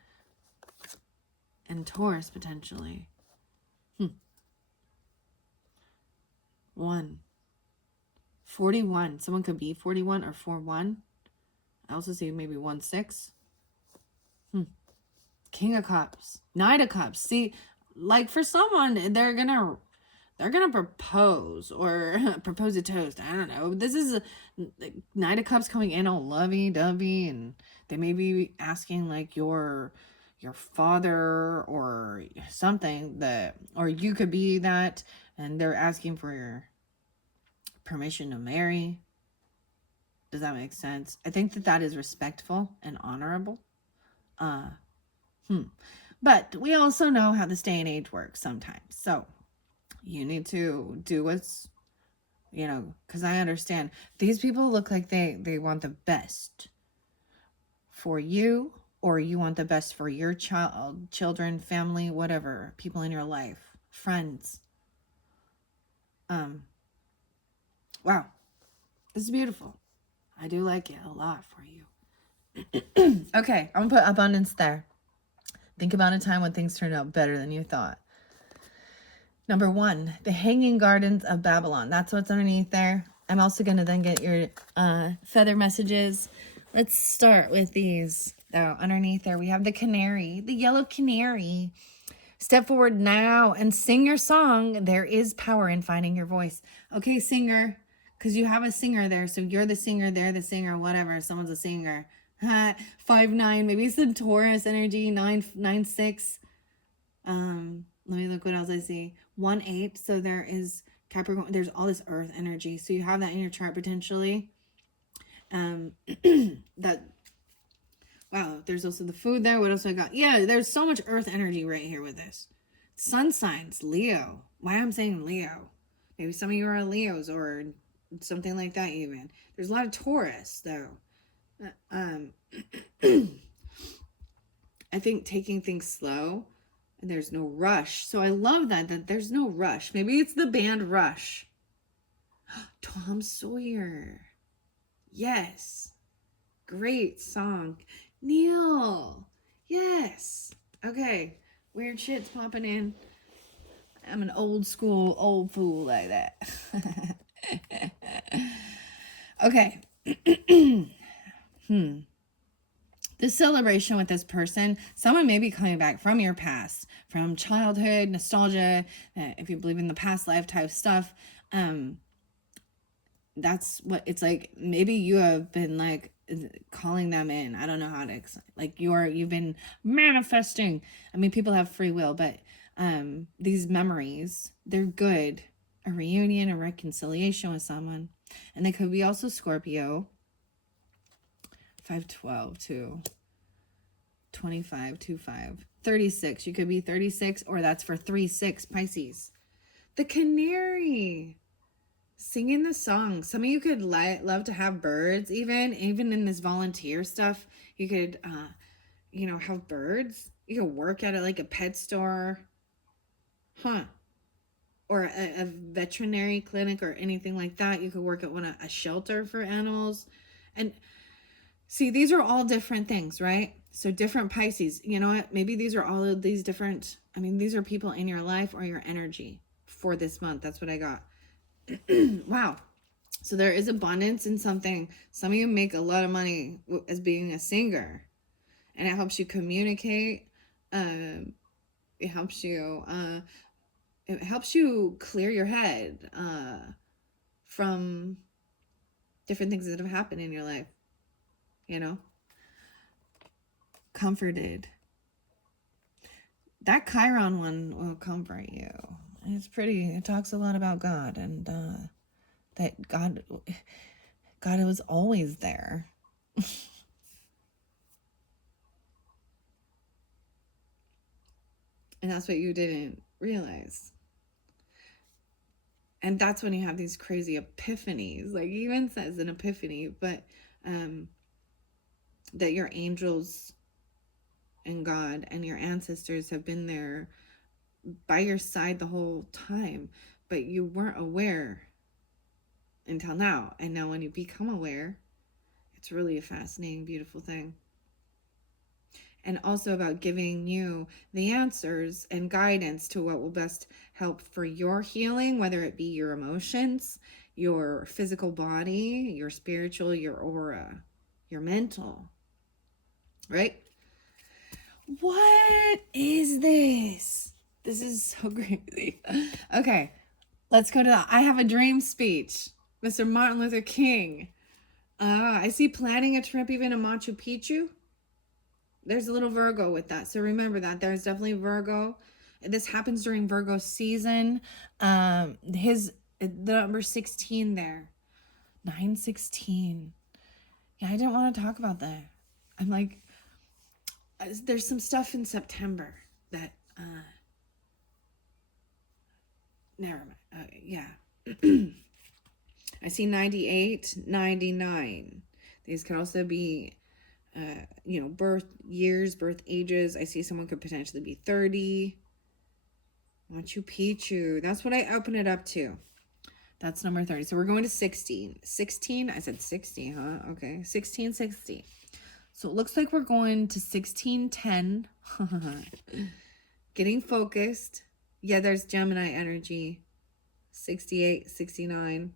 And Taurus, potentially. 1. 41. Someone could be 41 or 41. I also see maybe 1-6. King of Cups. Knight of Cups. See, like for someone, they're gonna propose or propose a toast. I don't know. This is a Knight of Cups coming in all lovey-dovey, and they may be asking like your father or something or you could be that, and they're asking for your permission to marry. Does that make sense? I think that is respectful and honorable. But we also know how this day and age works sometimes. So you need to do what's, because I understand these people look like they want the best for you, or you want the best for your children, family, whatever, people in your life, friends. Wow. This is beautiful. I do like it a lot for you. Okay, I'm gonna put abundance there. Think about a time when things turned out better than you thought. Number 1, the Hanging Gardens of Babylon. That's what's underneath there. I'm also going to then get your feather messages. Let's start with these. Oh, underneath there, we have the canary, the yellow canary. Step forward now and sing your song. There is power in finding your voice. Okay, singer, because you have a singer there. So you're the singer, they're the singer, whatever. Someone's a singer. 5-9, maybe some Taurus energy. 9-6. Let me look what else I see. 1-8. So there is Capricorn. There's all this earth energy. So you have that in your chart potentially. Wow, there's also the food there. What else I got? Yeah, there's so much earth energy right here with this. Sun signs, Leo. Why I'm saying Leo. Maybe some of you are Leos or something like that even. There's a lot of Taurus though. I think taking things slow and there's no rush. So I love that there's no rush. Maybe it's the band Rush. Tom Sawyer. Yes. Great song. Neil. Yes. Okay. Weird shit's popping in. I'm an old school old fool like that. Okay. The celebration with this person, someone may be coming back from your past, from childhood, nostalgia, if you believe in the past life type stuff. That's what it's like. Maybe you have been like calling them in. I don't know how to explain. Like you've been manifesting. I mean, people have free will, but these memories, they're good. A reunion, a reconciliation with someone. And they could be also Scorpio. 512 to 25, 25, 36. You could be 36, or that's for 3-6 Pisces. The canary. Singing the song. Some of you could love to have birds, even in this volunteer stuff. You could, have birds. You could work at like a pet store. Or a veterinary clinic or anything like that. You could work at a shelter for animals. And see, these are all different things, right? So different Pisces. You know what? Maybe these are all of these different, these are people in your life or your energy for this month. That's what I got. Wow. So there is abundance in something. Some of you make a lot of money as being a singer, and it helps you communicate. It helps you clear your head from different things that have happened in your life. Comforted. That Chiron one will comfort you. It's pretty. It talks a lot about God, and that God was always there. And that's what you didn't realize. And that's when you have these crazy epiphanies. Like, he even says an epiphany, but that your angels and God and your ancestors have been there by your side the whole time, but you weren't aware until now. And now when you become aware, it's really a fascinating, beautiful thing. And also about giving you the answers and guidance to what will best help for your healing, whether it be your emotions, your physical body, your spiritual, your aura, your mental, right? What is this? This is so crazy. Okay, let's go to the I Have a Dream speech. Mr. Martin Luther King. I see planning a trip even to Machu Picchu. There's a little Virgo with that. So remember that. There's definitely Virgo. This happens during Virgo season. The number 16 there. 916. Yeah, I didn't want to talk about that. I'm like, there's some stuff in September that, never mind. Yeah. I see 98, 99. These could also be, birth years, birth ages. I see someone could potentially be 30. Machu Picchu. That's what I open it up to. That's number 30. So we're going to 16. 16? I said 60, huh? Okay. 1660. So it looks like we're going to 1610. Getting focused. Yeah, there's Gemini energy. 68, 69.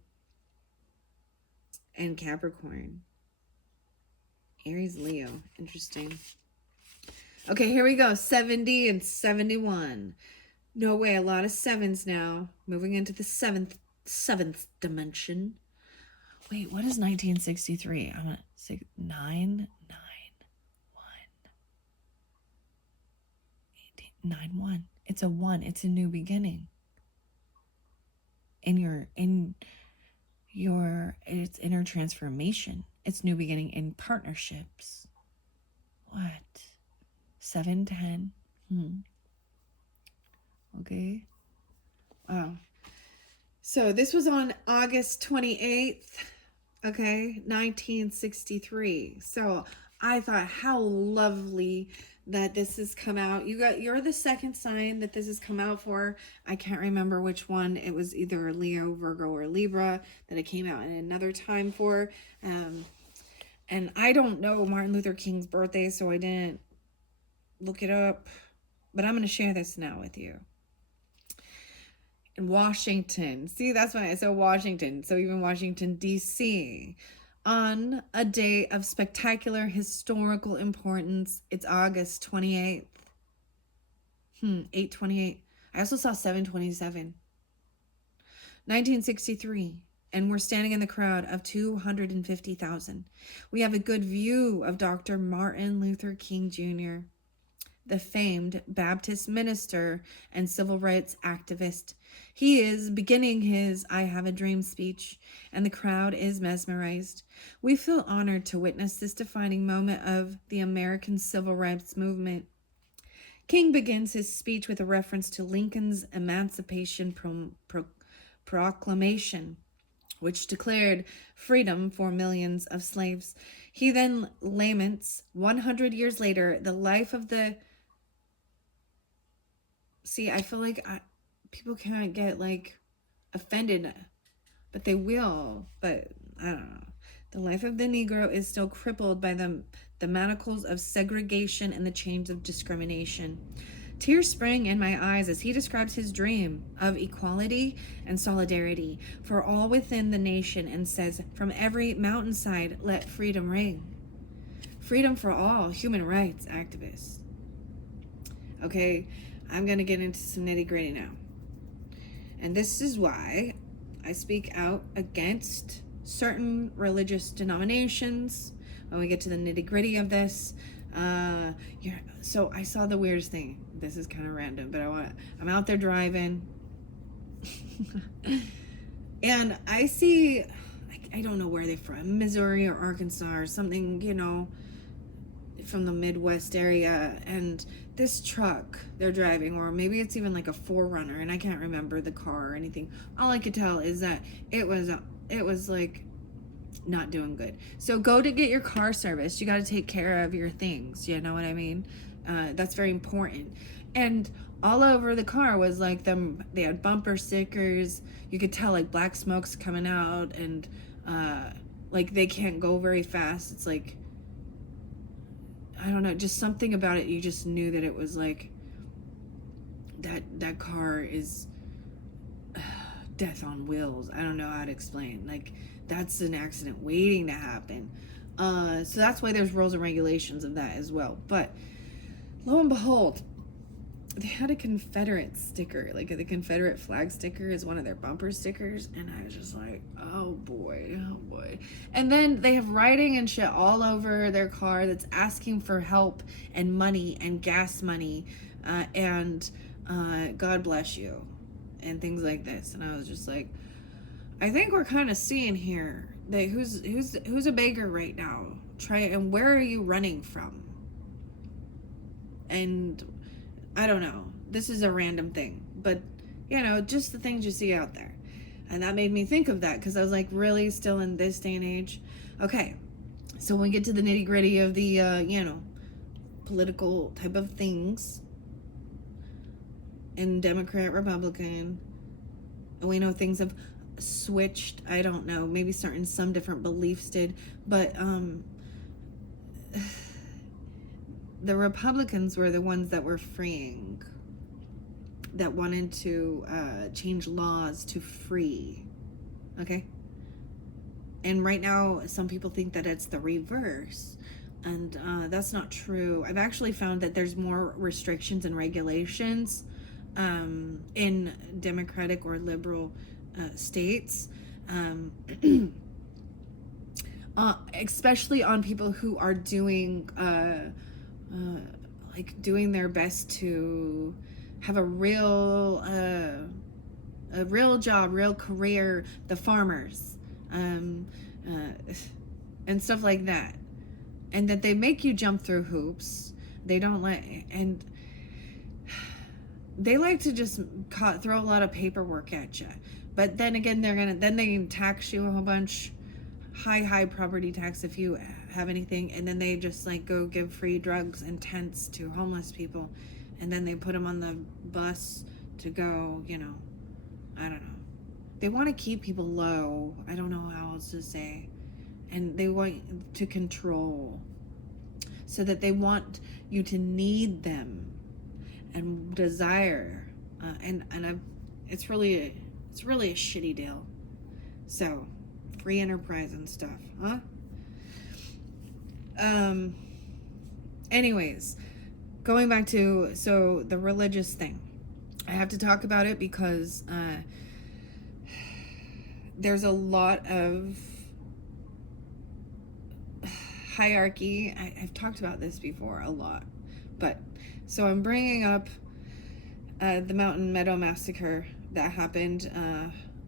And Capricorn. Aries, Leo. Interesting. Okay, here we go. 70 and 71. No way, a lot of sevens now. Moving into the seventh dimension. Wait, what is 1963? I'm gonna say 9, 1. It's a 1. It's a new beginning. It's inner transformation. It's new beginning in partnerships. What? 710. Okay. Wow. So this was on August 28th. Okay. 1963. So I thought, how lovely that this has come out. You're the second sign that this has come out for. I can't remember which one. It was either Leo, Virgo, or Libra that it came out in another time for. And I don't know Martin Luther King's birthday, so I didn't look it up. But I'm going to share this now with you. In Washington. See, that's why I said Washington. So even Washington, D.C. On a day of spectacular historical importance, it's August 28th. 8/28. I also saw 7/27. 1963. And we're standing in the crowd of 250,000. We have a good view of Dr. Martin Luther King Jr., the famed Baptist minister and civil rights activist. He is beginning his I Have a Dream speech, and the crowd is mesmerized. We feel honored to witness this defining moment of the American civil rights movement. King begins his speech with a reference to Lincoln's Emancipation Proclamation, which declared freedom for millions of slaves. He then laments 100 years later the life of the... See, I feel like people can't get like offended, but they will. But I don't know. The life of the Negro is still crippled by the manacles of segregation and the chains of discrimination. Tears spring in my eyes as he describes his dream of equality and solidarity for all within the nation and says, from every mountainside, let freedom ring. Freedom for all human rights activists. Okay, I'm going to get into some nitty gritty now. And this is why I speak out against certain religious denominations when we get to the nitty gritty of this. So I saw the weirdest thing. This is kind of random, but I'm out there driving and I see, I don't know where they're from, Missouri or Arkansas or something, from the Midwest area, and this truck they're driving, or maybe it's even like a 4Runner, and I can't remember the car or anything. All I could tell is that it was like not doing good. So go to get your car serviced. You got to take care of your things. You know what I mean? That's very important. And all over the car was like they had bumper stickers. You could tell like black smoke's coming out, and like they can't go very fast. It's like, I don't know, just something about it. You just knew that it was like that car is death on wheels. I don't know how to explain. Like, that's an accident waiting to happen. So that's why there's rules and regulations of that as well. But lo and behold, they had a Confederate sticker, like the Confederate flag sticker is one of their bumper stickers, and I was just like, oh boy. And then they have writing and shit all over their car that's asking for help and money and gas money, and God bless you and things like this. And I was just like, I think we're kind of seeing here that who's a beggar right now. And where are you running from? And I don't know. This is a random thing, but just the things you see out there. And that made me think of that, because I was like, really, still in this day and age? Okay, so when we get to the nitty gritty of the political type of things, and Democrat, Republican, and we know things have switched. I don't know, maybe some different beliefs did, but the Republicans were the ones that were freeing, that wanted to change laws to free. Okay? And right now, some people think that it's the reverse. And that's not true. I've actually found that there's more restrictions and regulations in Democratic or liberal states. Especially on people who are doing doing their best to have a real job, real career, the farmers, and stuff like that. And that they make you jump through hoops. They don't and they like to just throw a lot of paperwork at you. But then again, they tax you a whole bunch. high property tax if you have anything, and then they just like go give free drugs and tents to homeless people, and then they put them on the bus to go, I don't know. They want to keep people low. I don't know how else to say. And they want to control, so that they want you to need them and desire, it's really a shitty deal. So free enterprise and stuff, huh? Anyways, going back to the religious thing, I have to talk about it because there's a lot of hierarchy. I've talked about this before a lot, but so I'm bringing up the Mountain Meadow Massacre that happened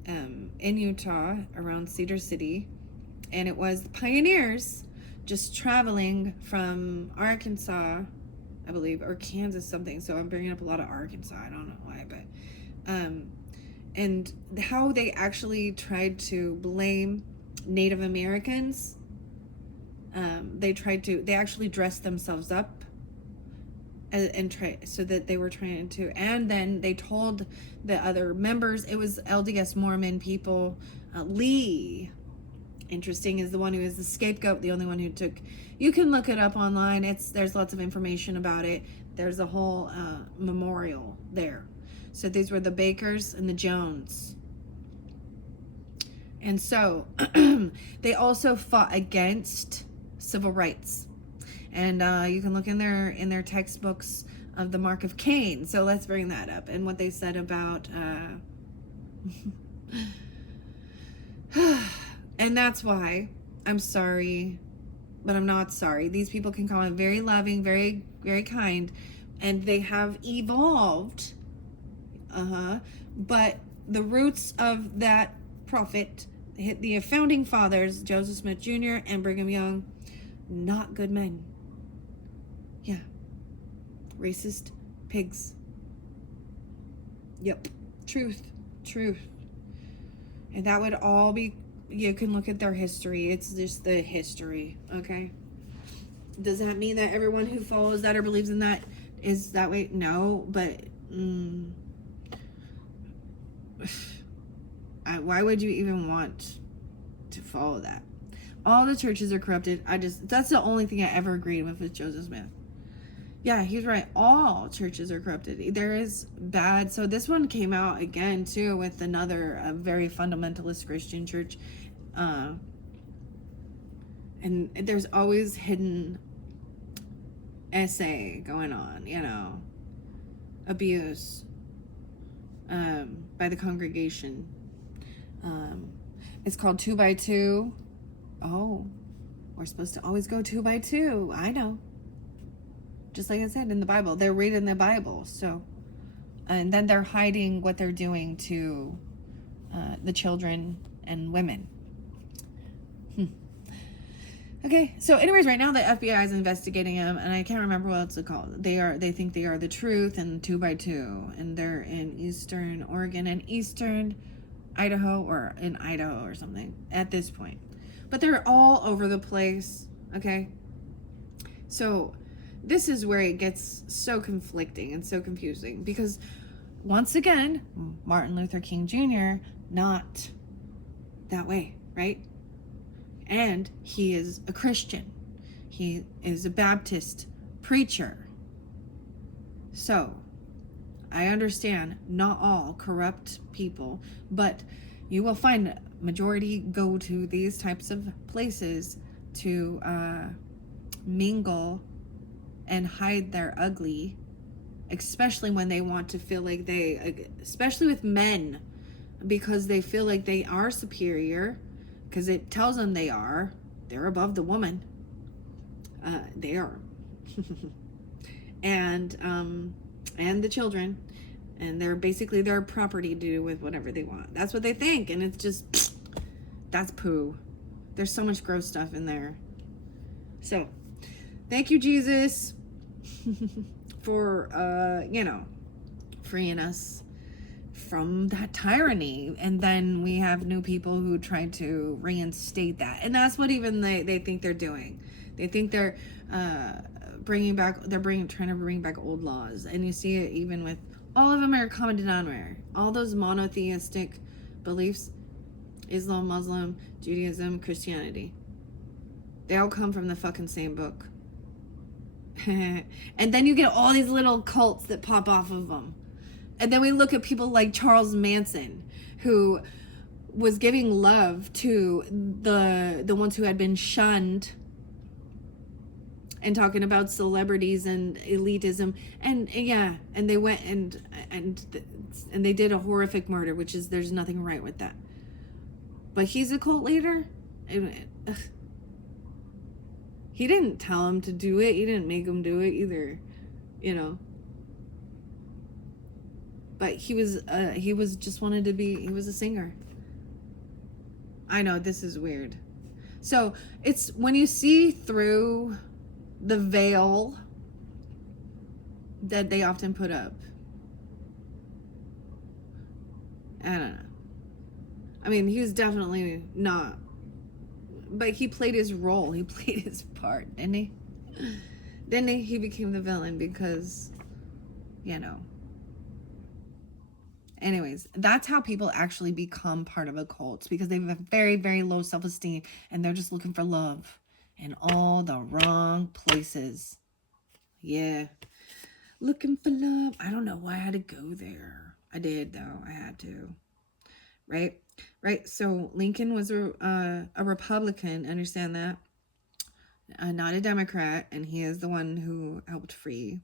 in Utah around Cedar City, and it was the pioneers just traveling from Arkansas, I believe, or Kansas something. So I'm bringing up a lot of Arkansas. I don't know why, but and how they actually tried to blame Native Americans. They actually dressed themselves up and try, so that they were trying to, and then they told the other members, it was LDS Mormon people. Lee, interesting, is the one who is the scapegoat, the only one who took, you can look it up online, there's lots of information about it. There's a whole memorial there. So these were the Bakers and the Jones. And so they also fought against civil rights. And you can look in their textbooks of the Mark of Cain. So let's bring that up. And what they said about and that's why I'm sorry, but I'm not sorry. These people can call it very loving, very, very kind, and they have evolved. But the roots of that prophet hit the founding fathers, Joseph Smith Jr. and Brigham Young, not good men. Yeah. Racist pigs. Yep. Truth. And that would all be, you can look at their history. It's just the history, okay? Does that mean that everyone who follows that or believes in that is that way? No, but why would you even want to follow that? All the churches are corrupted. That's the only thing I ever agreed with Joseph Smith. Yeah, he's right. All churches are corrupted. There is bad. So this one came out again too with another very fundamentalist Christian church. And there's always hidden essay going on, abuse by the congregation. It's called 2 by 2. Oh, we're supposed to always go 2 by 2. I know. Just like I said in the Bible, they're reading the Bible. So, and then they're hiding what they're doing to the children and women. Okay, so anyways, right now the FBI is investigating them, and I can't remember what it's called. They think they are the truth, and 2 by 2, and they're in Eastern Oregon and Eastern Idaho, or in Idaho or something at this point. But they're all over the place, okay? So this is where it gets so conflicting and so confusing, because once again, Martin Luther King Jr., not that way, right? And he is a Christian. He is a Baptist preacher. So I understand not all corrupt people, but you will find majority go to these types of places to mingle and hide their ugly, especially when they want to feel like especially with men, because they feel like they are superior, because it tells them they're above the woman. They are. And the children, and they're basically their property to do with whatever they want. That's what they think, and it's just, that's poo. There's so much gross stuff in there. So, thank you, Jesus, for, freeing us from that tyranny. And then we have new people who try to reinstate that. And that's what even they think they're doing. They think they're trying to bring back old laws. And you see it even with all of them are common denominator. All those monotheistic beliefs, Islam, Muslim, Judaism, Christianity, they all come from the fucking same book. And then you get all these little cults that pop off of them. And then we look at people like Charles Manson, who was giving love to the ones who had been shunned, and talking about celebrities and elitism. And yeah, and they went and they did a horrific murder, which is, there's nothing right with that. But he's a cult leader. He didn't tell him to do it. He didn't make him do it either, you know. But he was just wanted to be, he was a singer. I know, this is weird. So it's when you see through the veil that they often put up. I don't know. I mean, he was definitely not, but he played his role. He played his part, didn't he? Didn't he? He became the villain because, you know. Anyways, that's how people actually become part of a cult, because they have a very, very low self-esteem and they're just looking for love in all the wrong places. Yeah. Looking for love. I don't know why I had to go there. I did, though. I had to. Right? Right. So Lincoln was a Republican. Understand that? Not a Democrat. And he is the one who helped free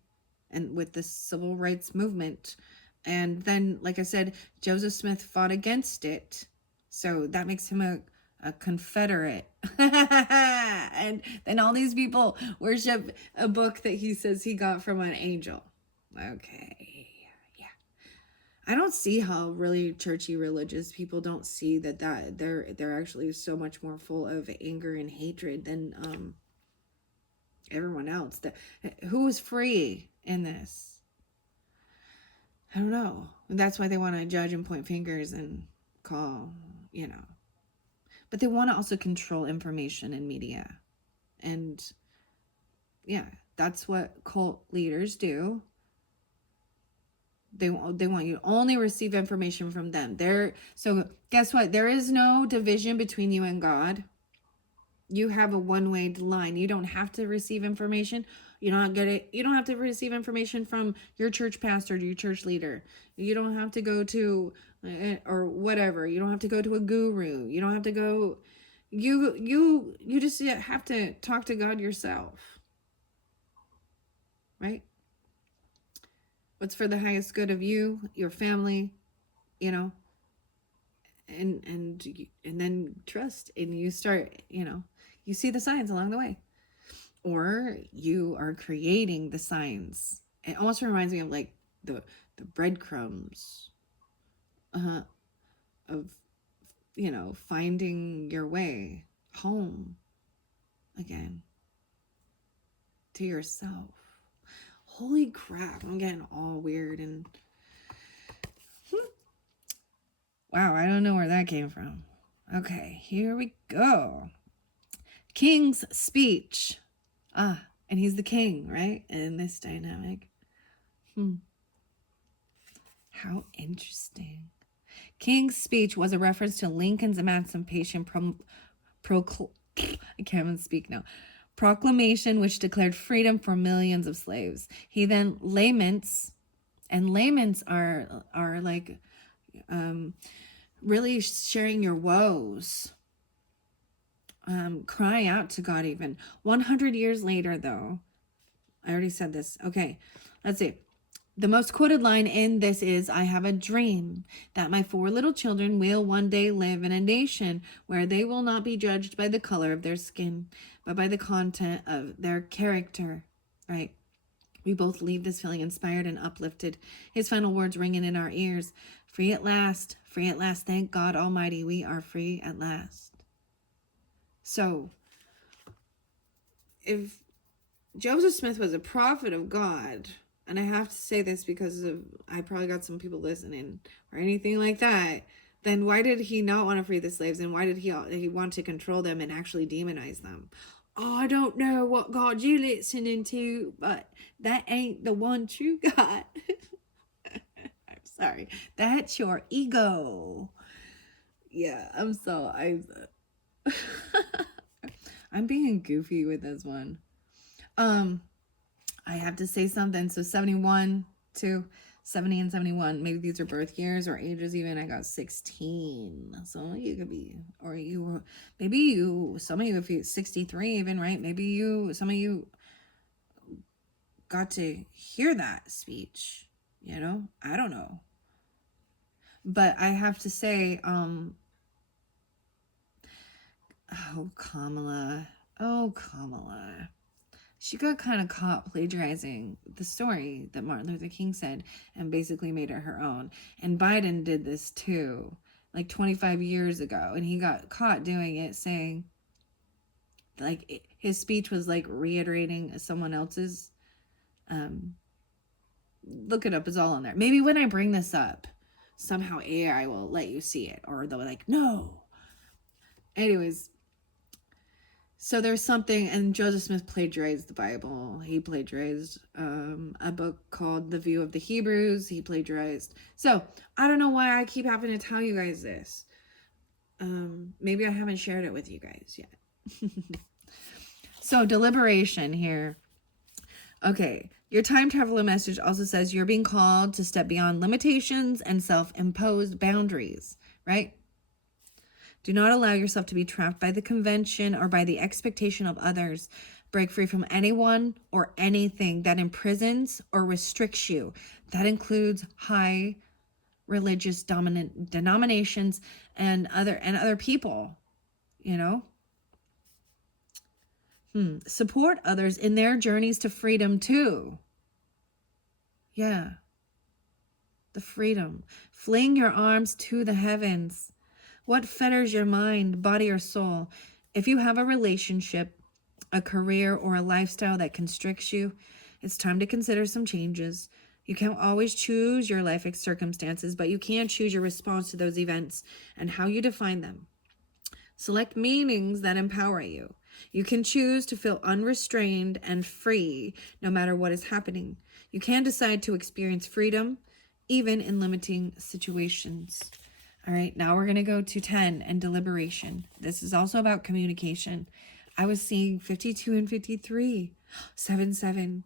and with the civil rights movement. And then, like I said, Joseph Smith fought against it. So that makes him a Confederate. And then all these people worship a book that he says he got from an angel. Okay. Yeah. I don't see how really churchy religious people don't see that they're actually so much more full of anger and hatred than everyone else. Who is free in this? I don't know. That's why they want to judge and point fingers and call, you know. But they want to also control information and media. And yeah, that's what cult leaders do. They want you to only receive information from them. So guess what? There is no division between you and God. You have a one-way line. You don't have to receive information. You don't get it. You don't have to receive information from your church pastor or your church leader. You don't have to go to or whatever. You don't have to go to a guru. You don't have to go. You just have to talk to God yourself. Right? What's for the highest good of you, your family, you know, and then trust, and you start, you know, you see the signs along the way. Or you are creating the signs. It almost reminds me of like the breadcrumbs of, you know, finding your way home again to yourself. Holy crap, I'm getting all weird and wow, I don't know where that came from. Okay, here we go. King's speech. And he's the king, right? In this dynamic. How interesting. King's speech was a reference to Lincoln's emancipation I can't even speak now. Proclamation, which declared freedom for millions of slaves. He then laments, and laments are like really sharing your woes. Cry out to God even. 100 years later, though, I already said this. Okay, let's see. The most quoted line in this is, I have a dream that my 4 little children will one day live in a nation where they will not be judged by the color of their skin, but by the content of their character, right? We both leave this feeling inspired and uplifted. His final words ringing in our ears. Free at last. Free at last. Thank God Almighty, we are free at last. So, if Joseph Smith was a prophet of God, and I have to say this because I probably got some people listening or anything like that, then why did he not want to free the slaves, and why did he want to control them and actually demonize them? Oh, I don't know what God you listening to, but that ain't the one true God. I'm sorry. That's your ego. Yeah, I'm being goofy with this one. I have to say something. So 71 to 70 and 71. Maybe these are birth years or ages even. I got 16. So you could be, or you, maybe you, some of you, if you 63 even, right? Maybe some of you got to hear that speech, I don't know. But I have to say, oh, Kamala. Oh, Kamala. She got kind of caught plagiarizing the story that Martin Luther King said and basically made it her own. And Biden did this too, like 25 years ago. And he got caught doing it, saying, like, his speech was like reiterating someone else's. Look it up, it's all on there. Maybe when I bring this up, somehow AI will let you see it, or they'll be like, no. Anyways, so there's something, and Joseph Smith plagiarized the Bible. He plagiarized a book called The View of the Hebrews. He plagiarized. So I don't know why I keep having to tell you guys this. Maybe I haven't shared it with you guys yet. So deliberation here. Okay, your time traveler message also says you're being called to step beyond limitations and self-imposed boundaries, right? Do not allow yourself to be trapped by the convention or by the expectation of others. Break free from anyone or anything that imprisons or restricts you. That includes high religious dominant denominations and other people, Support others in their journeys to freedom too. Yeah. The freedom. Fling your arms to the heavens. What fetters your mind, body, or soul? If you have a relationship, a career, or a lifestyle that constricts you, it's time to consider some changes. You can't always choose your life circumstances, but you can choose your response to those events and how you define them. Select meanings that empower you. You can choose to feel unrestrained and free no matter what is happening. You can decide to experience freedom, even in limiting situations. All right, now we're going to go to 10 and deliberation. This is also about communication. I was seeing 52 and 53, 7, 7.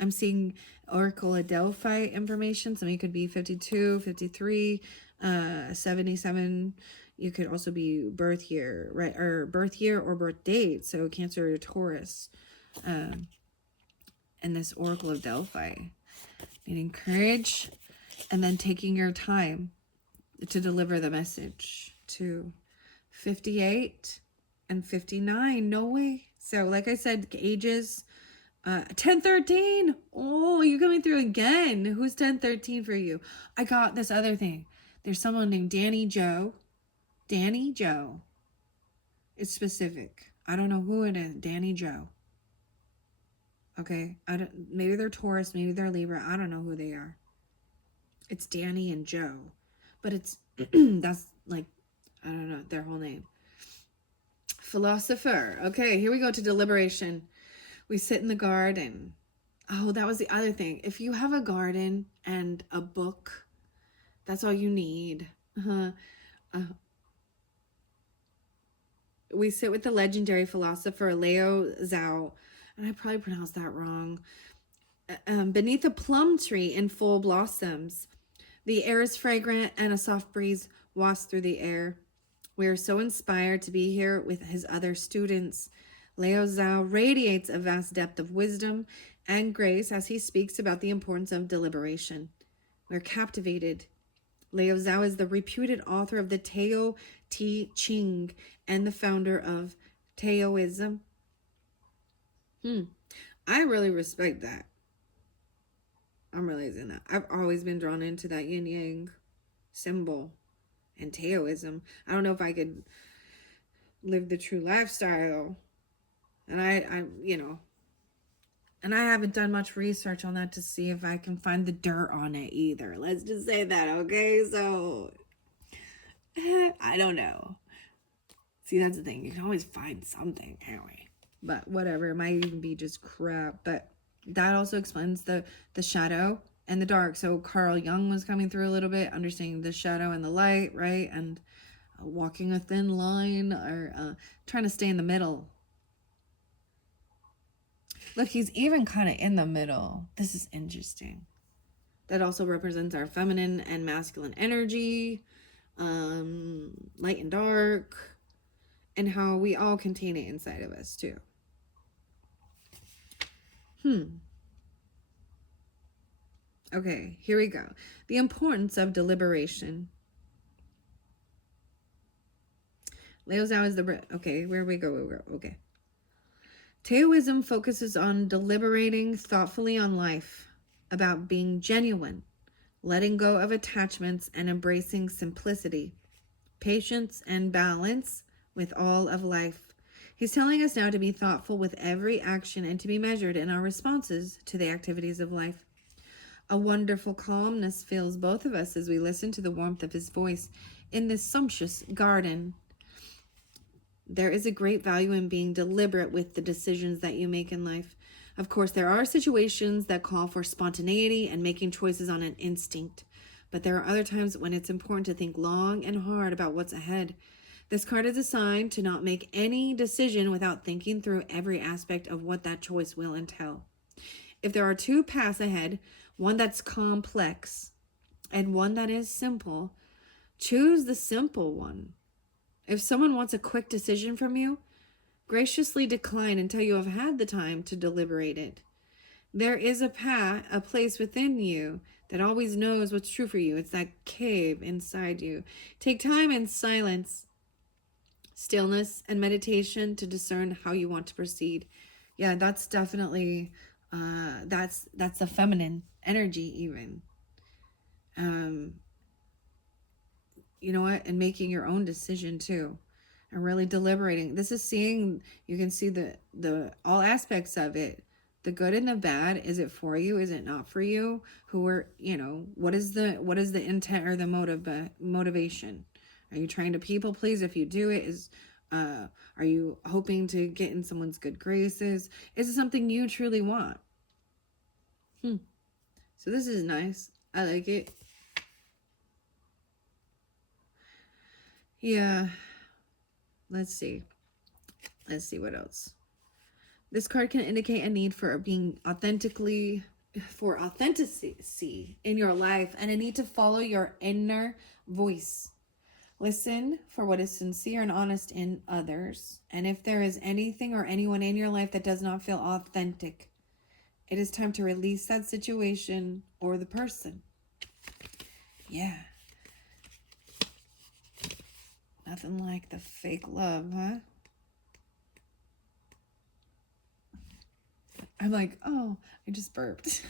I'm seeing Oracle of Delphi information. Some of you could be 52, 53, 77. You could also be birth year, right? Or birth year or birth date. So Cancer or Taurus. And this Oracle of Delphi. Needing courage and then taking your time to deliver the message. To 58 and 59. No way. So like I said, ages 1013. Oh, you're coming through again. Who's 1013 for you? I got this other thing. There's someone named Danny Joe. Danny Joe. It's specific. I don't know who it is. Danny Joe. Okay. Maybe they're Taurus, maybe they're Libra. I don't know who they are. It's Danny and Joe. But it's that's like, I don't know their whole name. Philosopher. Okay, here we go to deliberation. We sit in the garden. Oh, that was the other thing. If you have a garden and a book, that's all you need. We sit with the legendary philosopher Lao Tzu, and I probably pronounced that wrong, beneath a plum tree in full blossoms. The air is fragrant and a soft breeze wafts through the air. We are so inspired to be here with his other students. Lao Tzu radiates a vast depth of wisdom and grace as he speaks about the importance of deliberation. We're captivated. Lao Tzu is the reputed author of the Tao Te Ching and the founder of Taoism. I really respect that. I'm realizing that. I've always been drawn into that yin yang symbol and Taoism. I don't know if I could live the true lifestyle. And I And I haven't done much research on that to see if I can find the dirt on it either. Let's just say that, okay? So, I don't know. See, that's the thing. You can always find something, can't we? But whatever. It might even be just crap. But that also explains the shadow and the dark. So Carl Jung was coming through a little bit, understanding the shadow and the light, right? And walking a thin line, or trying to stay in the middle. Look, he's even kind of in the middle. This is interesting. That also represents our feminine and masculine energy, light and dark, and how we all contain it inside of us too. Okay, here we go. The importance of deliberation. Leo Zhao is the... Okay, where we go? Okay. Taoism focuses on deliberating thoughtfully on life, about being genuine, letting go of attachments and embracing simplicity, patience, and balance with all of life. He's telling us now to be thoughtful with every action and to be measured in our responses to the activities of life. A wonderful calmness fills both of us as we listen to the warmth of his voice in this sumptuous garden. There is a great value in being deliberate with the decisions that you make in life. Of course, there are situations that call for spontaneity and making choices on an instinct, but there are other times when it's important to think long and hard about what's ahead. This card is a sign to not make any decision without thinking through every aspect of what that choice will entail. If there are two paths ahead, one that's complex and one that is simple, choose the simple one. If someone wants a quick decision from you, graciously decline until you have had the time to deliberate it. There is a place within you that always knows what's true for you. It's that cave inside you. Take time in silence, stillness, and meditation to discern how you want to proceed. Yeah, that's definitely that's the feminine energy even. You know what? And making your own decision too, and really deliberating. This is seeing, you can see the all aspects of it, the good and the bad. Is it for you? Is it not for you? Who are, what is the intent or the motivation? Are you trying to people please? If you do it, are you hoping to get in someone's good graces? Is it something you truly want? So this is nice. I like it. Yeah. Let's see what else. This card can indicate a need for authenticity in your life, and a need to follow your inner voice. Listen for what is sincere and honest in others. And if there is anything or anyone in your life that does not feel authentic, it is time to release that situation or the person. Yeah. Nothing like the fake love, huh? I'm like, oh, I just burped.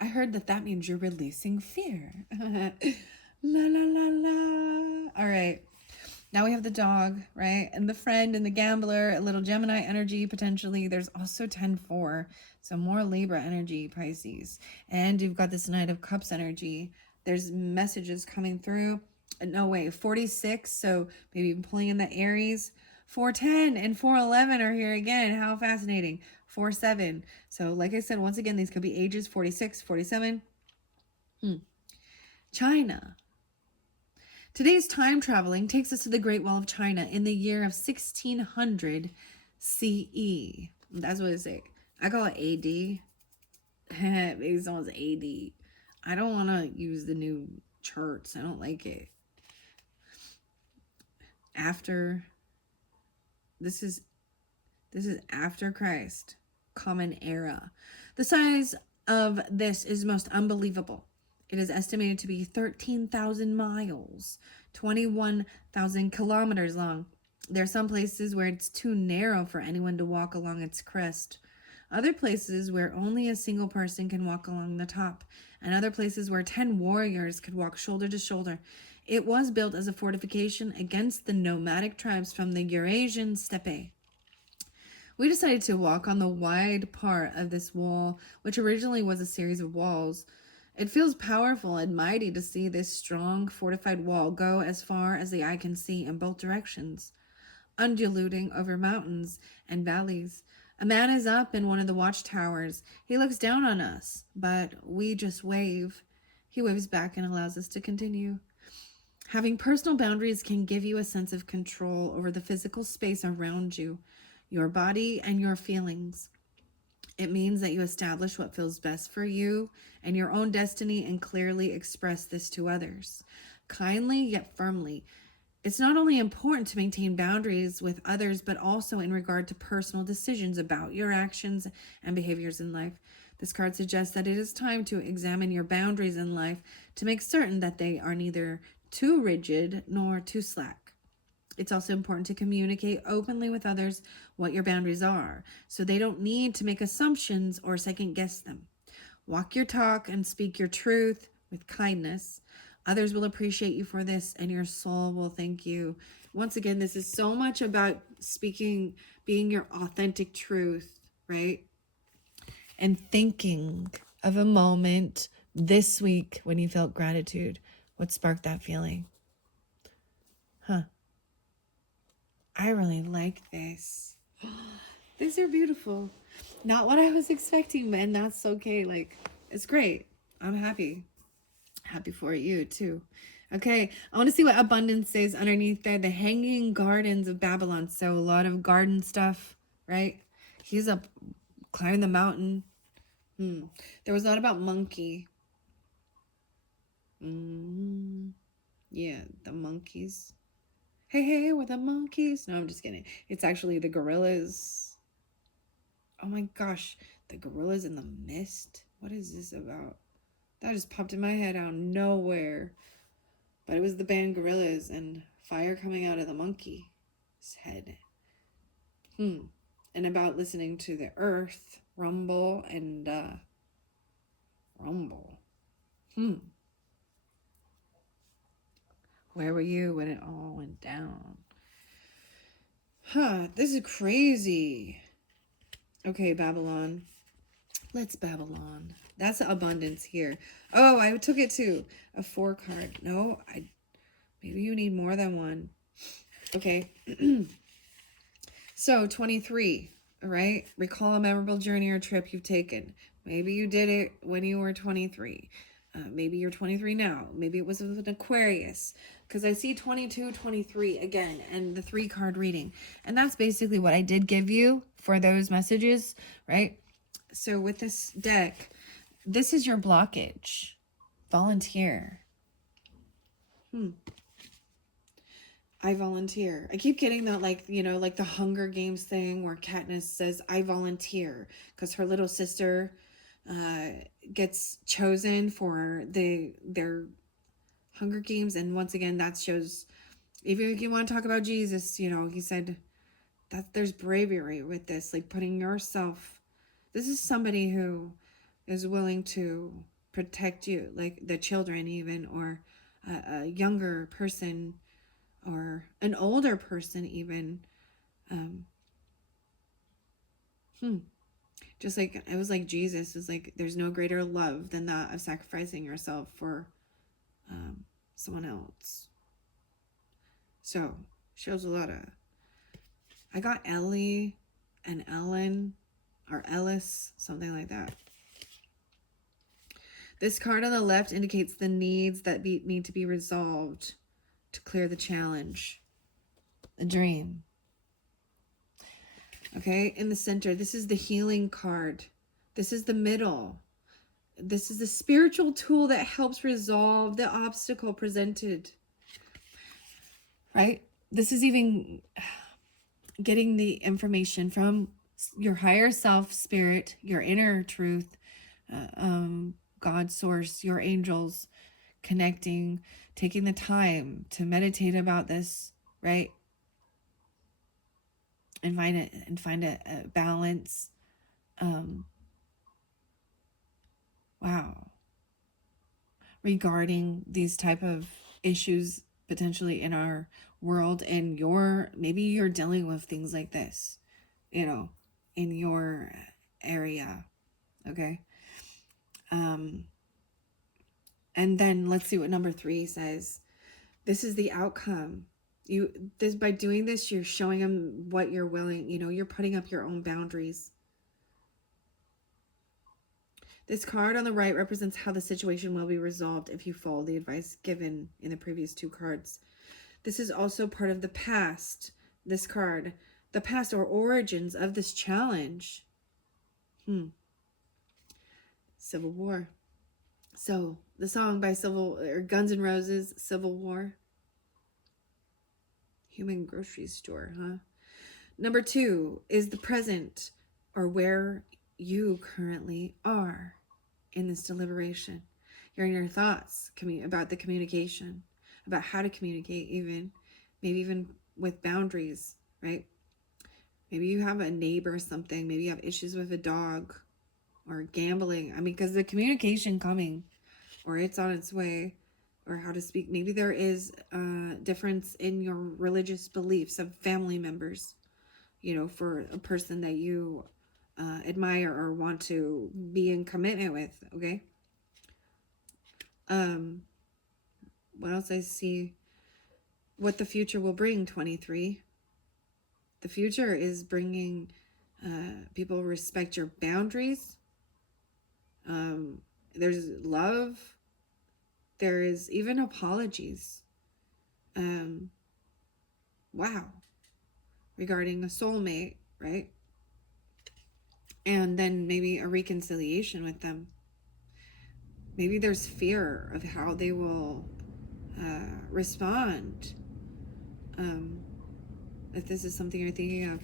I heard that means you're releasing fear. La, la, la, la. All right. Now we have the dog, right? And the friend and the gambler, a little Gemini energy potentially. There's also 10-4. So more Libra energy, Pisces. And you've got this Knight of Cups energy. There's messages coming through. No, wait, 46. So maybe pulling in the Aries. 410 and 411 are here again. How fascinating. 47. So like I said, once again, these could be ages 46, 47. China. Today's time traveling takes us to the Great Wall of China in the year of 1600 CE. That's what it say. I call it AD. Maybe someone's AD. I don't want to use the new charts. I don't like it. This is after Christ. Common era. The size of this is most unbelievable. It is estimated to be 13,000 miles, 21,000 kilometers long. There are some places where it's too narrow for anyone to walk along its crest. Other places where only a single person can walk along the top, and other places where 10 warriors could walk shoulder to shoulder. It was built as a fortification against the nomadic tribes from the Eurasian steppe. We decided to walk on the wide part of this wall, which originally was a series of walls. It feels powerful and mighty to see this strong, fortified wall go as far as the eye can see in both directions, undulating over mountains and valleys. A man is up in one of the watchtowers. He looks down on us, but we just wave. He waves back and allows us to continue. Having personal boundaries can give you a sense of control over the physical space around you, your body, and your feelings. It means that you establish what feels best for you and your own destiny and clearly express this to others, kindly yet firmly. It's not only important to maintain boundaries with others, but also in regard to personal decisions about your actions and behaviors in life. This card suggests that it is time to examine your boundaries in life to make certain that they are neither too rigid nor too slack. It's also important to communicate openly with others what your boundaries are, so they don't need to make assumptions or second guess them. Walk your talk and speak your truth with kindness. Others will appreciate you for this, and your soul will thank you. Once again, this is so much about speaking, being your authentic truth, right? And thinking of a moment this week when you felt gratitude. What sparked that feeling? Huh. I really like this. These are beautiful. Not what I was expecting, and that's okay. Like, it's great. I'm happy. Happy for you, too. Okay, I want to see what abundance is underneath there. The Hanging Gardens of Babylon. So, a lot of garden stuff, right? He's up climbing the mountain. There was a lot about monkey. Yeah, the monkeys. Hey, hey, we're the monkeys. No, I'm just kidding. It's actually the gorillas. Oh my gosh, the gorillas in the mist. What is this about? That just popped in my head out of nowhere. But it was the band Gorillas and fire coming out of the monkey's head. And about listening to the earth rumble and rumble. Where were you when it all went down? This is crazy. Okay, Babylon. Let's Babylon. That's abundance here. Oh, I took it to a 4 card. No, maybe you need more than one. Okay. So 23, all right? Recall a memorable journey or trip you've taken. Maybe you did it when you were 23. Maybe you're 23 now. Maybe it was with an Aquarius. Because I see 22, 23 again, and the 3 card reading. And that's basically what I did give you for those messages, right? So with this deck, this is your blockage. Volunteer. I volunteer. I keep getting that, like, you know, like the Hunger Games thing where Katniss says, I volunteer, because her little sister gets chosen for their Hunger Games. And once again, that shows, even if you want to talk about Jesus, you know, he said that there's bravery with this, like putting yourself, this is somebody who is willing to protect you, like the children even, or a younger person, or an older person even. Just like, it was like Jesus was like, there's no greater love than that of sacrificing yourself for someone else. So shows a lot of, I got Ellie and Ellen, or Ellis, something like that. This card on the left indicates the needs that need to be resolved to clear the challenge. A dream. Okay, in the center, this is the healing card. This is the middle. This is the spiritual tool that helps resolve the obstacle presented. Right? This is even getting the information from your higher self, spirit, your inner truth, God source, your angels, connecting, taking the time to meditate about this, right? And find a balance. Wow. Regarding these type of issues potentially in our world, and maybe you're dealing with things like this, you know, in your area. Okay. And then let's see what number 3 says. This is the outcome. By doing this, you're showing them what you're willing, you're putting up your own boundaries. This card on the right represents how the situation will be resolved if you follow the advice given in the previous 2 cards. This is also part of the past, this card, the past or origins of this challenge. Civil War. So, the song by Guns N' Roses, Civil War. Human grocery store, huh? Number 2 is the present, or where you currently are in this deliberation. Hearing your thoughts about the communication, about how to communicate even, maybe even with boundaries, right? Maybe you have a neighbor or something. Maybe you have issues with a dog or gambling. Because the communication coming, or it's on its way, or how to speak. Maybe there is a difference in your religious beliefs of family members, for a person that you admire or want to be in commitment with, okay? What else I see? What the future will bring, 23. The future is bringing people respect your boundaries. There's love. There is even apologies. Wow. Regarding a soulmate, right? And then maybe a reconciliation with them. Maybe there's fear of how they will respond. If this is something you're thinking of.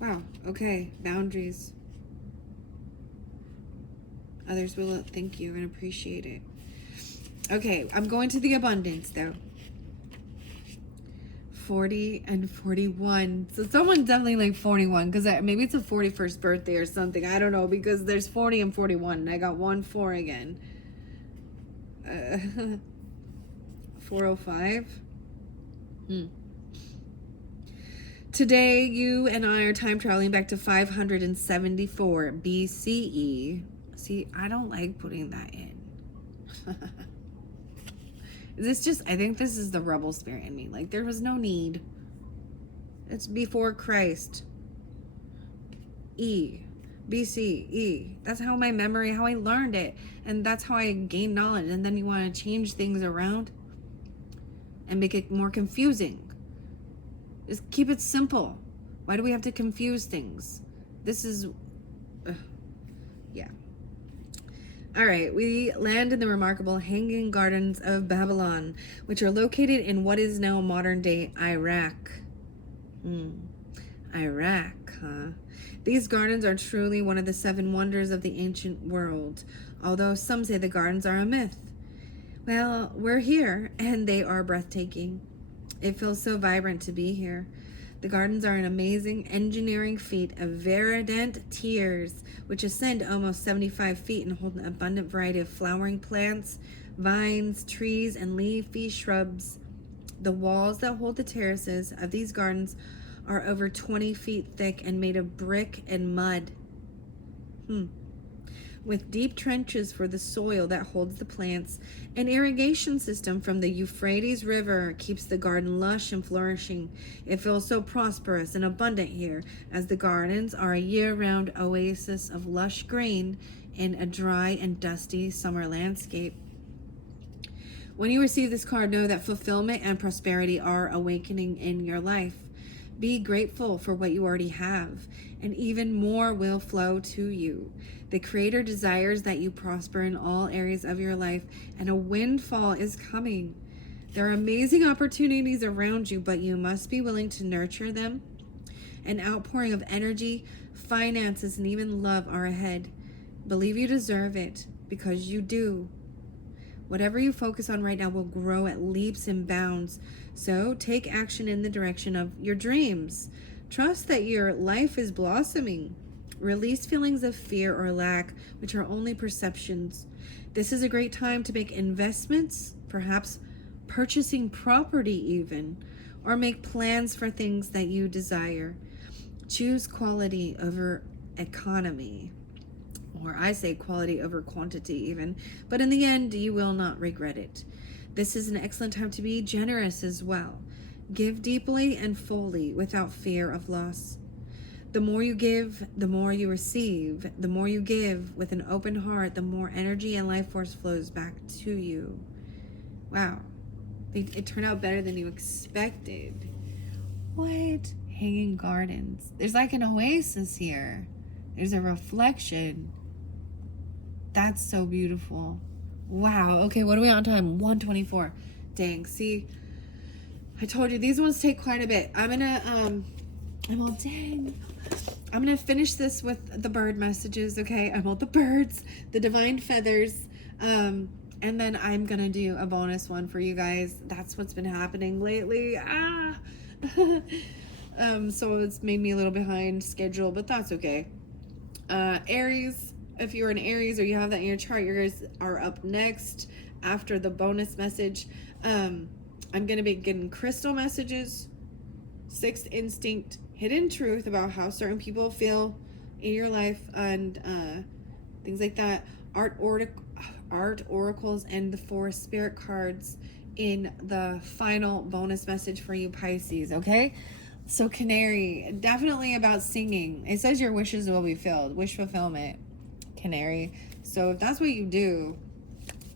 Wow, okay, boundaries. Others will thank you and appreciate it. Okay, I'm going to the abundance, though. 40 and 41. So someone definitely like 41, because maybe it's a 41st birthday or something. I don't know, because there's 40 and 41, and I got 4 again. 405. Today, you and I are time traveling back to 574 BCE. See, I don't like putting that in. I think this is the rebel spirit in me. Like, there was no need. It's before Christ. BCE. That's how how I learned it. And that's how I gained knowledge. And then you want to change things around and make it more confusing. Just keep it simple. Why do we have to confuse things? This is... yeah. All right, we land in the remarkable Hanging Gardens of Babylon, which are located in what is now modern-day Iraq. Iraq, huh? These gardens are truly one of the 7 wonders of the ancient world, although some say the gardens are a myth. Well, we're here, and they are breathtaking. It feels so vibrant to be here. The gardens are an amazing engineering feat of verdant tiers, which ascend almost 75 feet and hold an abundant variety of flowering plants, vines, trees, and leafy shrubs. The walls that hold the terraces of these gardens are over 20 feet thick and made of brick and mud. With deep trenches for the soil that holds the plants, an irrigation system from the Euphrates River keeps the garden lush and flourishing. It feels so prosperous and abundant here, as the gardens are a year-round oasis of lush green in a dry and dusty summer landscape. When you receive this card, know that fulfillment and prosperity are awakening in your life. Be grateful for what you already have, and even more will flow to you. The Creator desires that you prosper in all areas of your life, and a windfall is coming. There are amazing opportunities around you, but you must be willing to nurture them. An outpouring of energy, finances, and even love are ahead. Believe you deserve it, because you do. Whatever you focus on right now will grow at leaps and bounds. So take action in the direction of your dreams. Trust that your life is blossoming. Release feelings of fear or lack, which are only perceptions. This is a great time to make investments, perhaps purchasing property even, or make plans for things that you desire. Choose quality over economy, or I say quality over quantity even, but in the end, you will not regret it. This is an excellent time to be generous as well. Give deeply and fully without fear of loss. The more you give, the more you receive. The more you give with an open heart, the more energy and life force flows back to you. Wow. It turned out better than you expected. What? Hanging gardens. There's like an oasis here. There's a reflection. That's so beautiful. Wow. Okay, what are we on time? 124. Dang. See, I told you these ones take quite a bit. I'm all dang. I'm gonna finish this with the bird messages, okay? I'm all the birds, the divine feathers, and then I'm gonna do a bonus one for you guys. That's what's been happening lately. So it's made me a little behind schedule, but that's okay. Aries, if you're an Aries or you have that in your chart, you guys are up next after the bonus message. I'm gonna be getting crystal messages, sixth instinct, hidden truth about how certain people feel in your life, and things like that. Art oracles and the 4 spirit cards in the final bonus message for you Pisces, okay? So Canary, definitely about singing. It says your wishes will be filled. Wish fulfillment, Canary. So if that's what you do,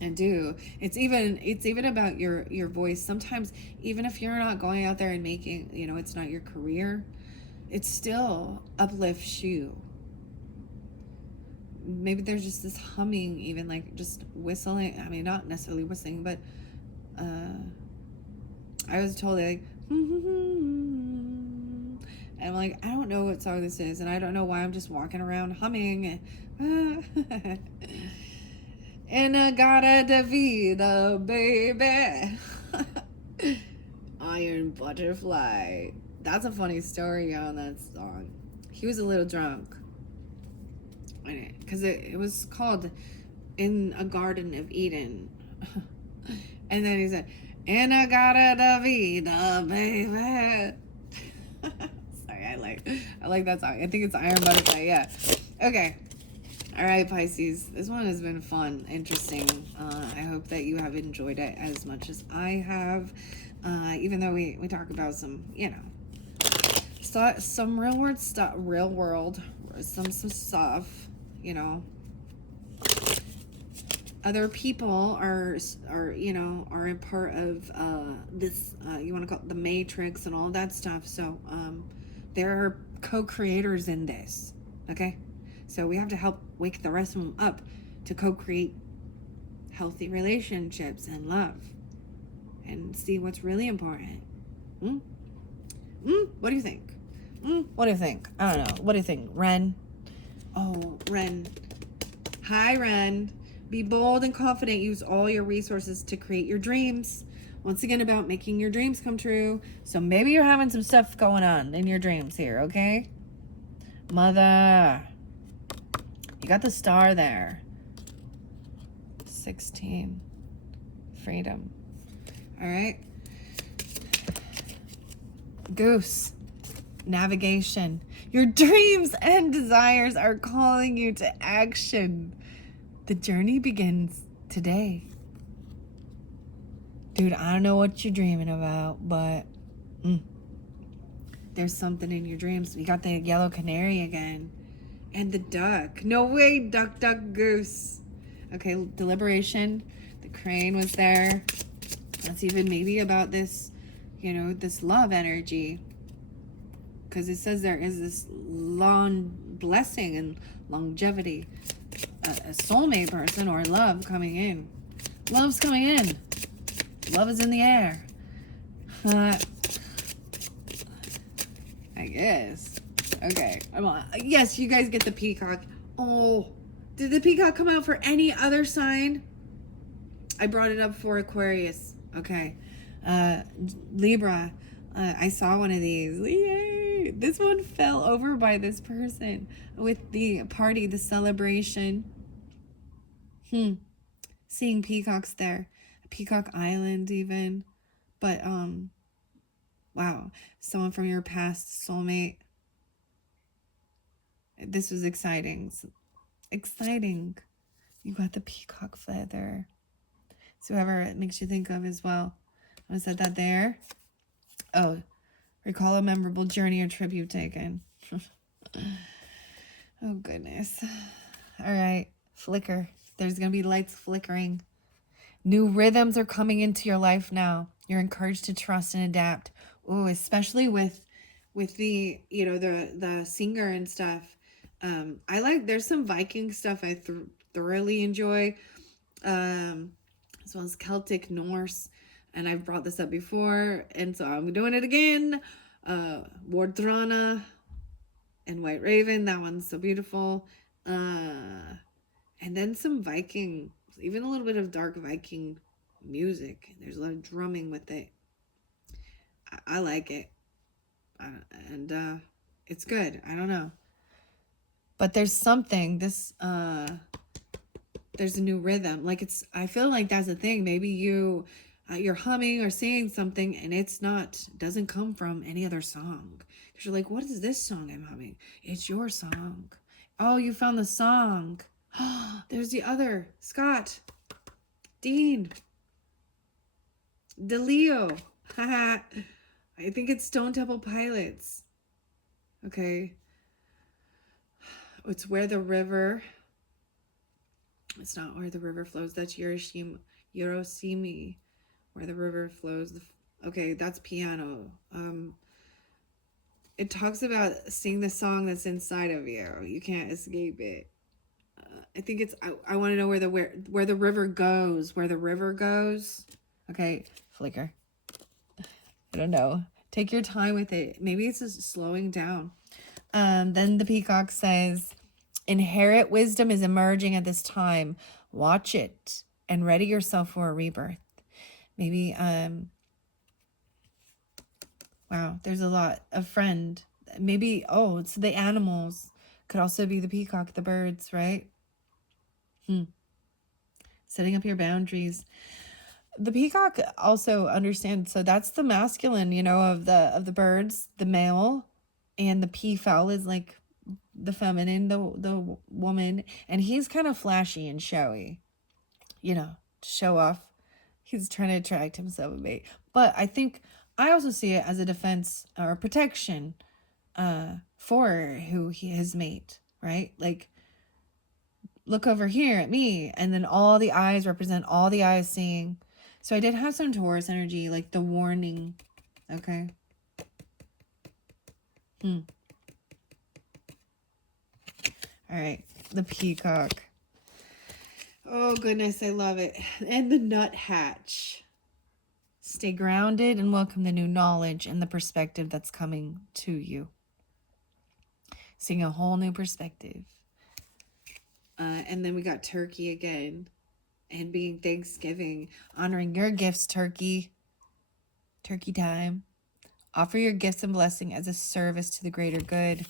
and do, it's even about your voice. Sometimes even if you're not going out there and making, it's not your career, it still uplifts you. Maybe there's just this humming, even like just whistling. I mean, not necessarily whistling, but I was told like and I'm like, I don't know what song this is, and I don't know why I'm just walking around humming. Inagata de vida, baby. Iron Butterfly. That's a funny story on that song. He was a little drunk. Because it was called In a Garden of Eden. And then he said, Inagata de vida, baby. Sorry, I like that song. I think it's Iron Butterfly, yeah. Okay. All right, Pisces. This one has been fun, interesting. I hope that you have enjoyed it as much as I have. Even though we talk about some, some real world stuff, some stuff, Other people are a part of this. You want to call it the Matrix and all that stuff. So there are co-creators in this. Okay. So we have to help wake the rest of them up to co-create healthy relationships and love and see what's really important. What do you think? What do you think? I don't know. What do you think, Ren? Oh, Ren. Hi, Ren. Be bold and confident. Use all your resources to create your dreams. Once again, about making your dreams come true. So maybe you're having some stuff going on in your dreams here, okay? Mother. You got the star there. 16. Freedom. All right. Goose. Navigation. Your dreams and desires are calling you to action. The journey begins today. Dude, I don't know what you're dreaming about, but there's something in your dreams. We got the yellow canary again. And the duck. No way, duck, duck, goose. Okay, deliberation. The crane was there. That's even maybe about this, this love energy. Because it says there is this long blessing and longevity. A soulmate person or love coming in. Love's coming in. Love is in the air. I guess. Okay. Yes, you guys get the peacock. Oh, did the peacock come out for any other sign? I brought it up for Aquarius. Okay. Libra. I saw one of these. Yay! This one fell over by this person with the party, the celebration. Seeing peacocks there. Peacock Island even. But, wow. Someone from your past soulmate. This was exciting. Exciting. You got the peacock feather. So whoever it makes you think of as well. I said that there. Oh, recall a memorable journey or trip you've taken. Oh, goodness. All right. Flicker. There's going to be lights flickering. New rhythms are coming into your life now. You're encouraged to trust and adapt. Oh, especially with the, you know, the singer and stuff. There's some Viking stuff I thoroughly enjoy, as well as Celtic, Norse, and I've brought this up before, and so I'm doing it again. Wardrana and White Raven, that one's so beautiful. And then some Viking, even a little bit of dark Viking music. There's a lot of drumming with it. I like it, and it's good. I don't know, but there's something. There's a new rhythm. Like I feel like that's a thing. Maybe you're humming or singing something, and doesn't come from any other song. Because you're like, what is this song I'm humming? It's your song. Oh, you found the song. There's the other. Scott. Dean. DeLeo. I think it's Stone Temple Pilots. Okay. It's where the river... It's not where the river flows. That's Hiroshima. Where the river flows. Okay, that's piano. It talks about sing the song that's inside of you. You can't escape it. I think it's. I want to know where the river goes. Where the river goes. Okay, flicker. I don't know. Take your time with it. Maybe it's just slowing down. Then the peacock says, inherent wisdom is emerging at this time. Watch it and ready yourself for a rebirth. Maybe, wow, there's a lot. A friend. Maybe, it's the animals. Could also be the peacock, the birds, right? Setting up your boundaries. The peacock also understands, so that's the masculine, of the birds, the male, and the peafowl is like the feminine, the woman, and he's kind of flashy and showy, to show off. He's trying to attract himself a mate. But I also see it as a defense or protection for his mate, right? Like, look over here at me, and then all the eyes represent all the eyes seeing. So I did have some Taurus energy, like the warning. Okay. All right. The peacock. Oh, goodness. I love it. And the nuthatch. Stay grounded and welcome the new knowledge and the perspective that's coming to you. Seeing a whole new perspective. And then we got turkey again. And being Thanksgiving, honoring your gifts, turkey. Turkey time. Offer your gifts and blessing as a service to the greater good.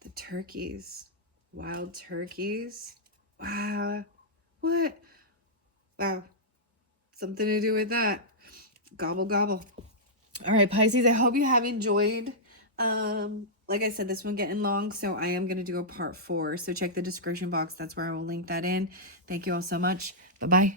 The turkeys. Wild turkeys. Wow. What? Wow. Something to do with that. Gobble, gobble. All right, Pisces, I hope you have enjoyed. Like I said, this one getting long, so I am going to do a part 4. So check the description box. That's where I will link that in. Thank you all so much. Bye-bye.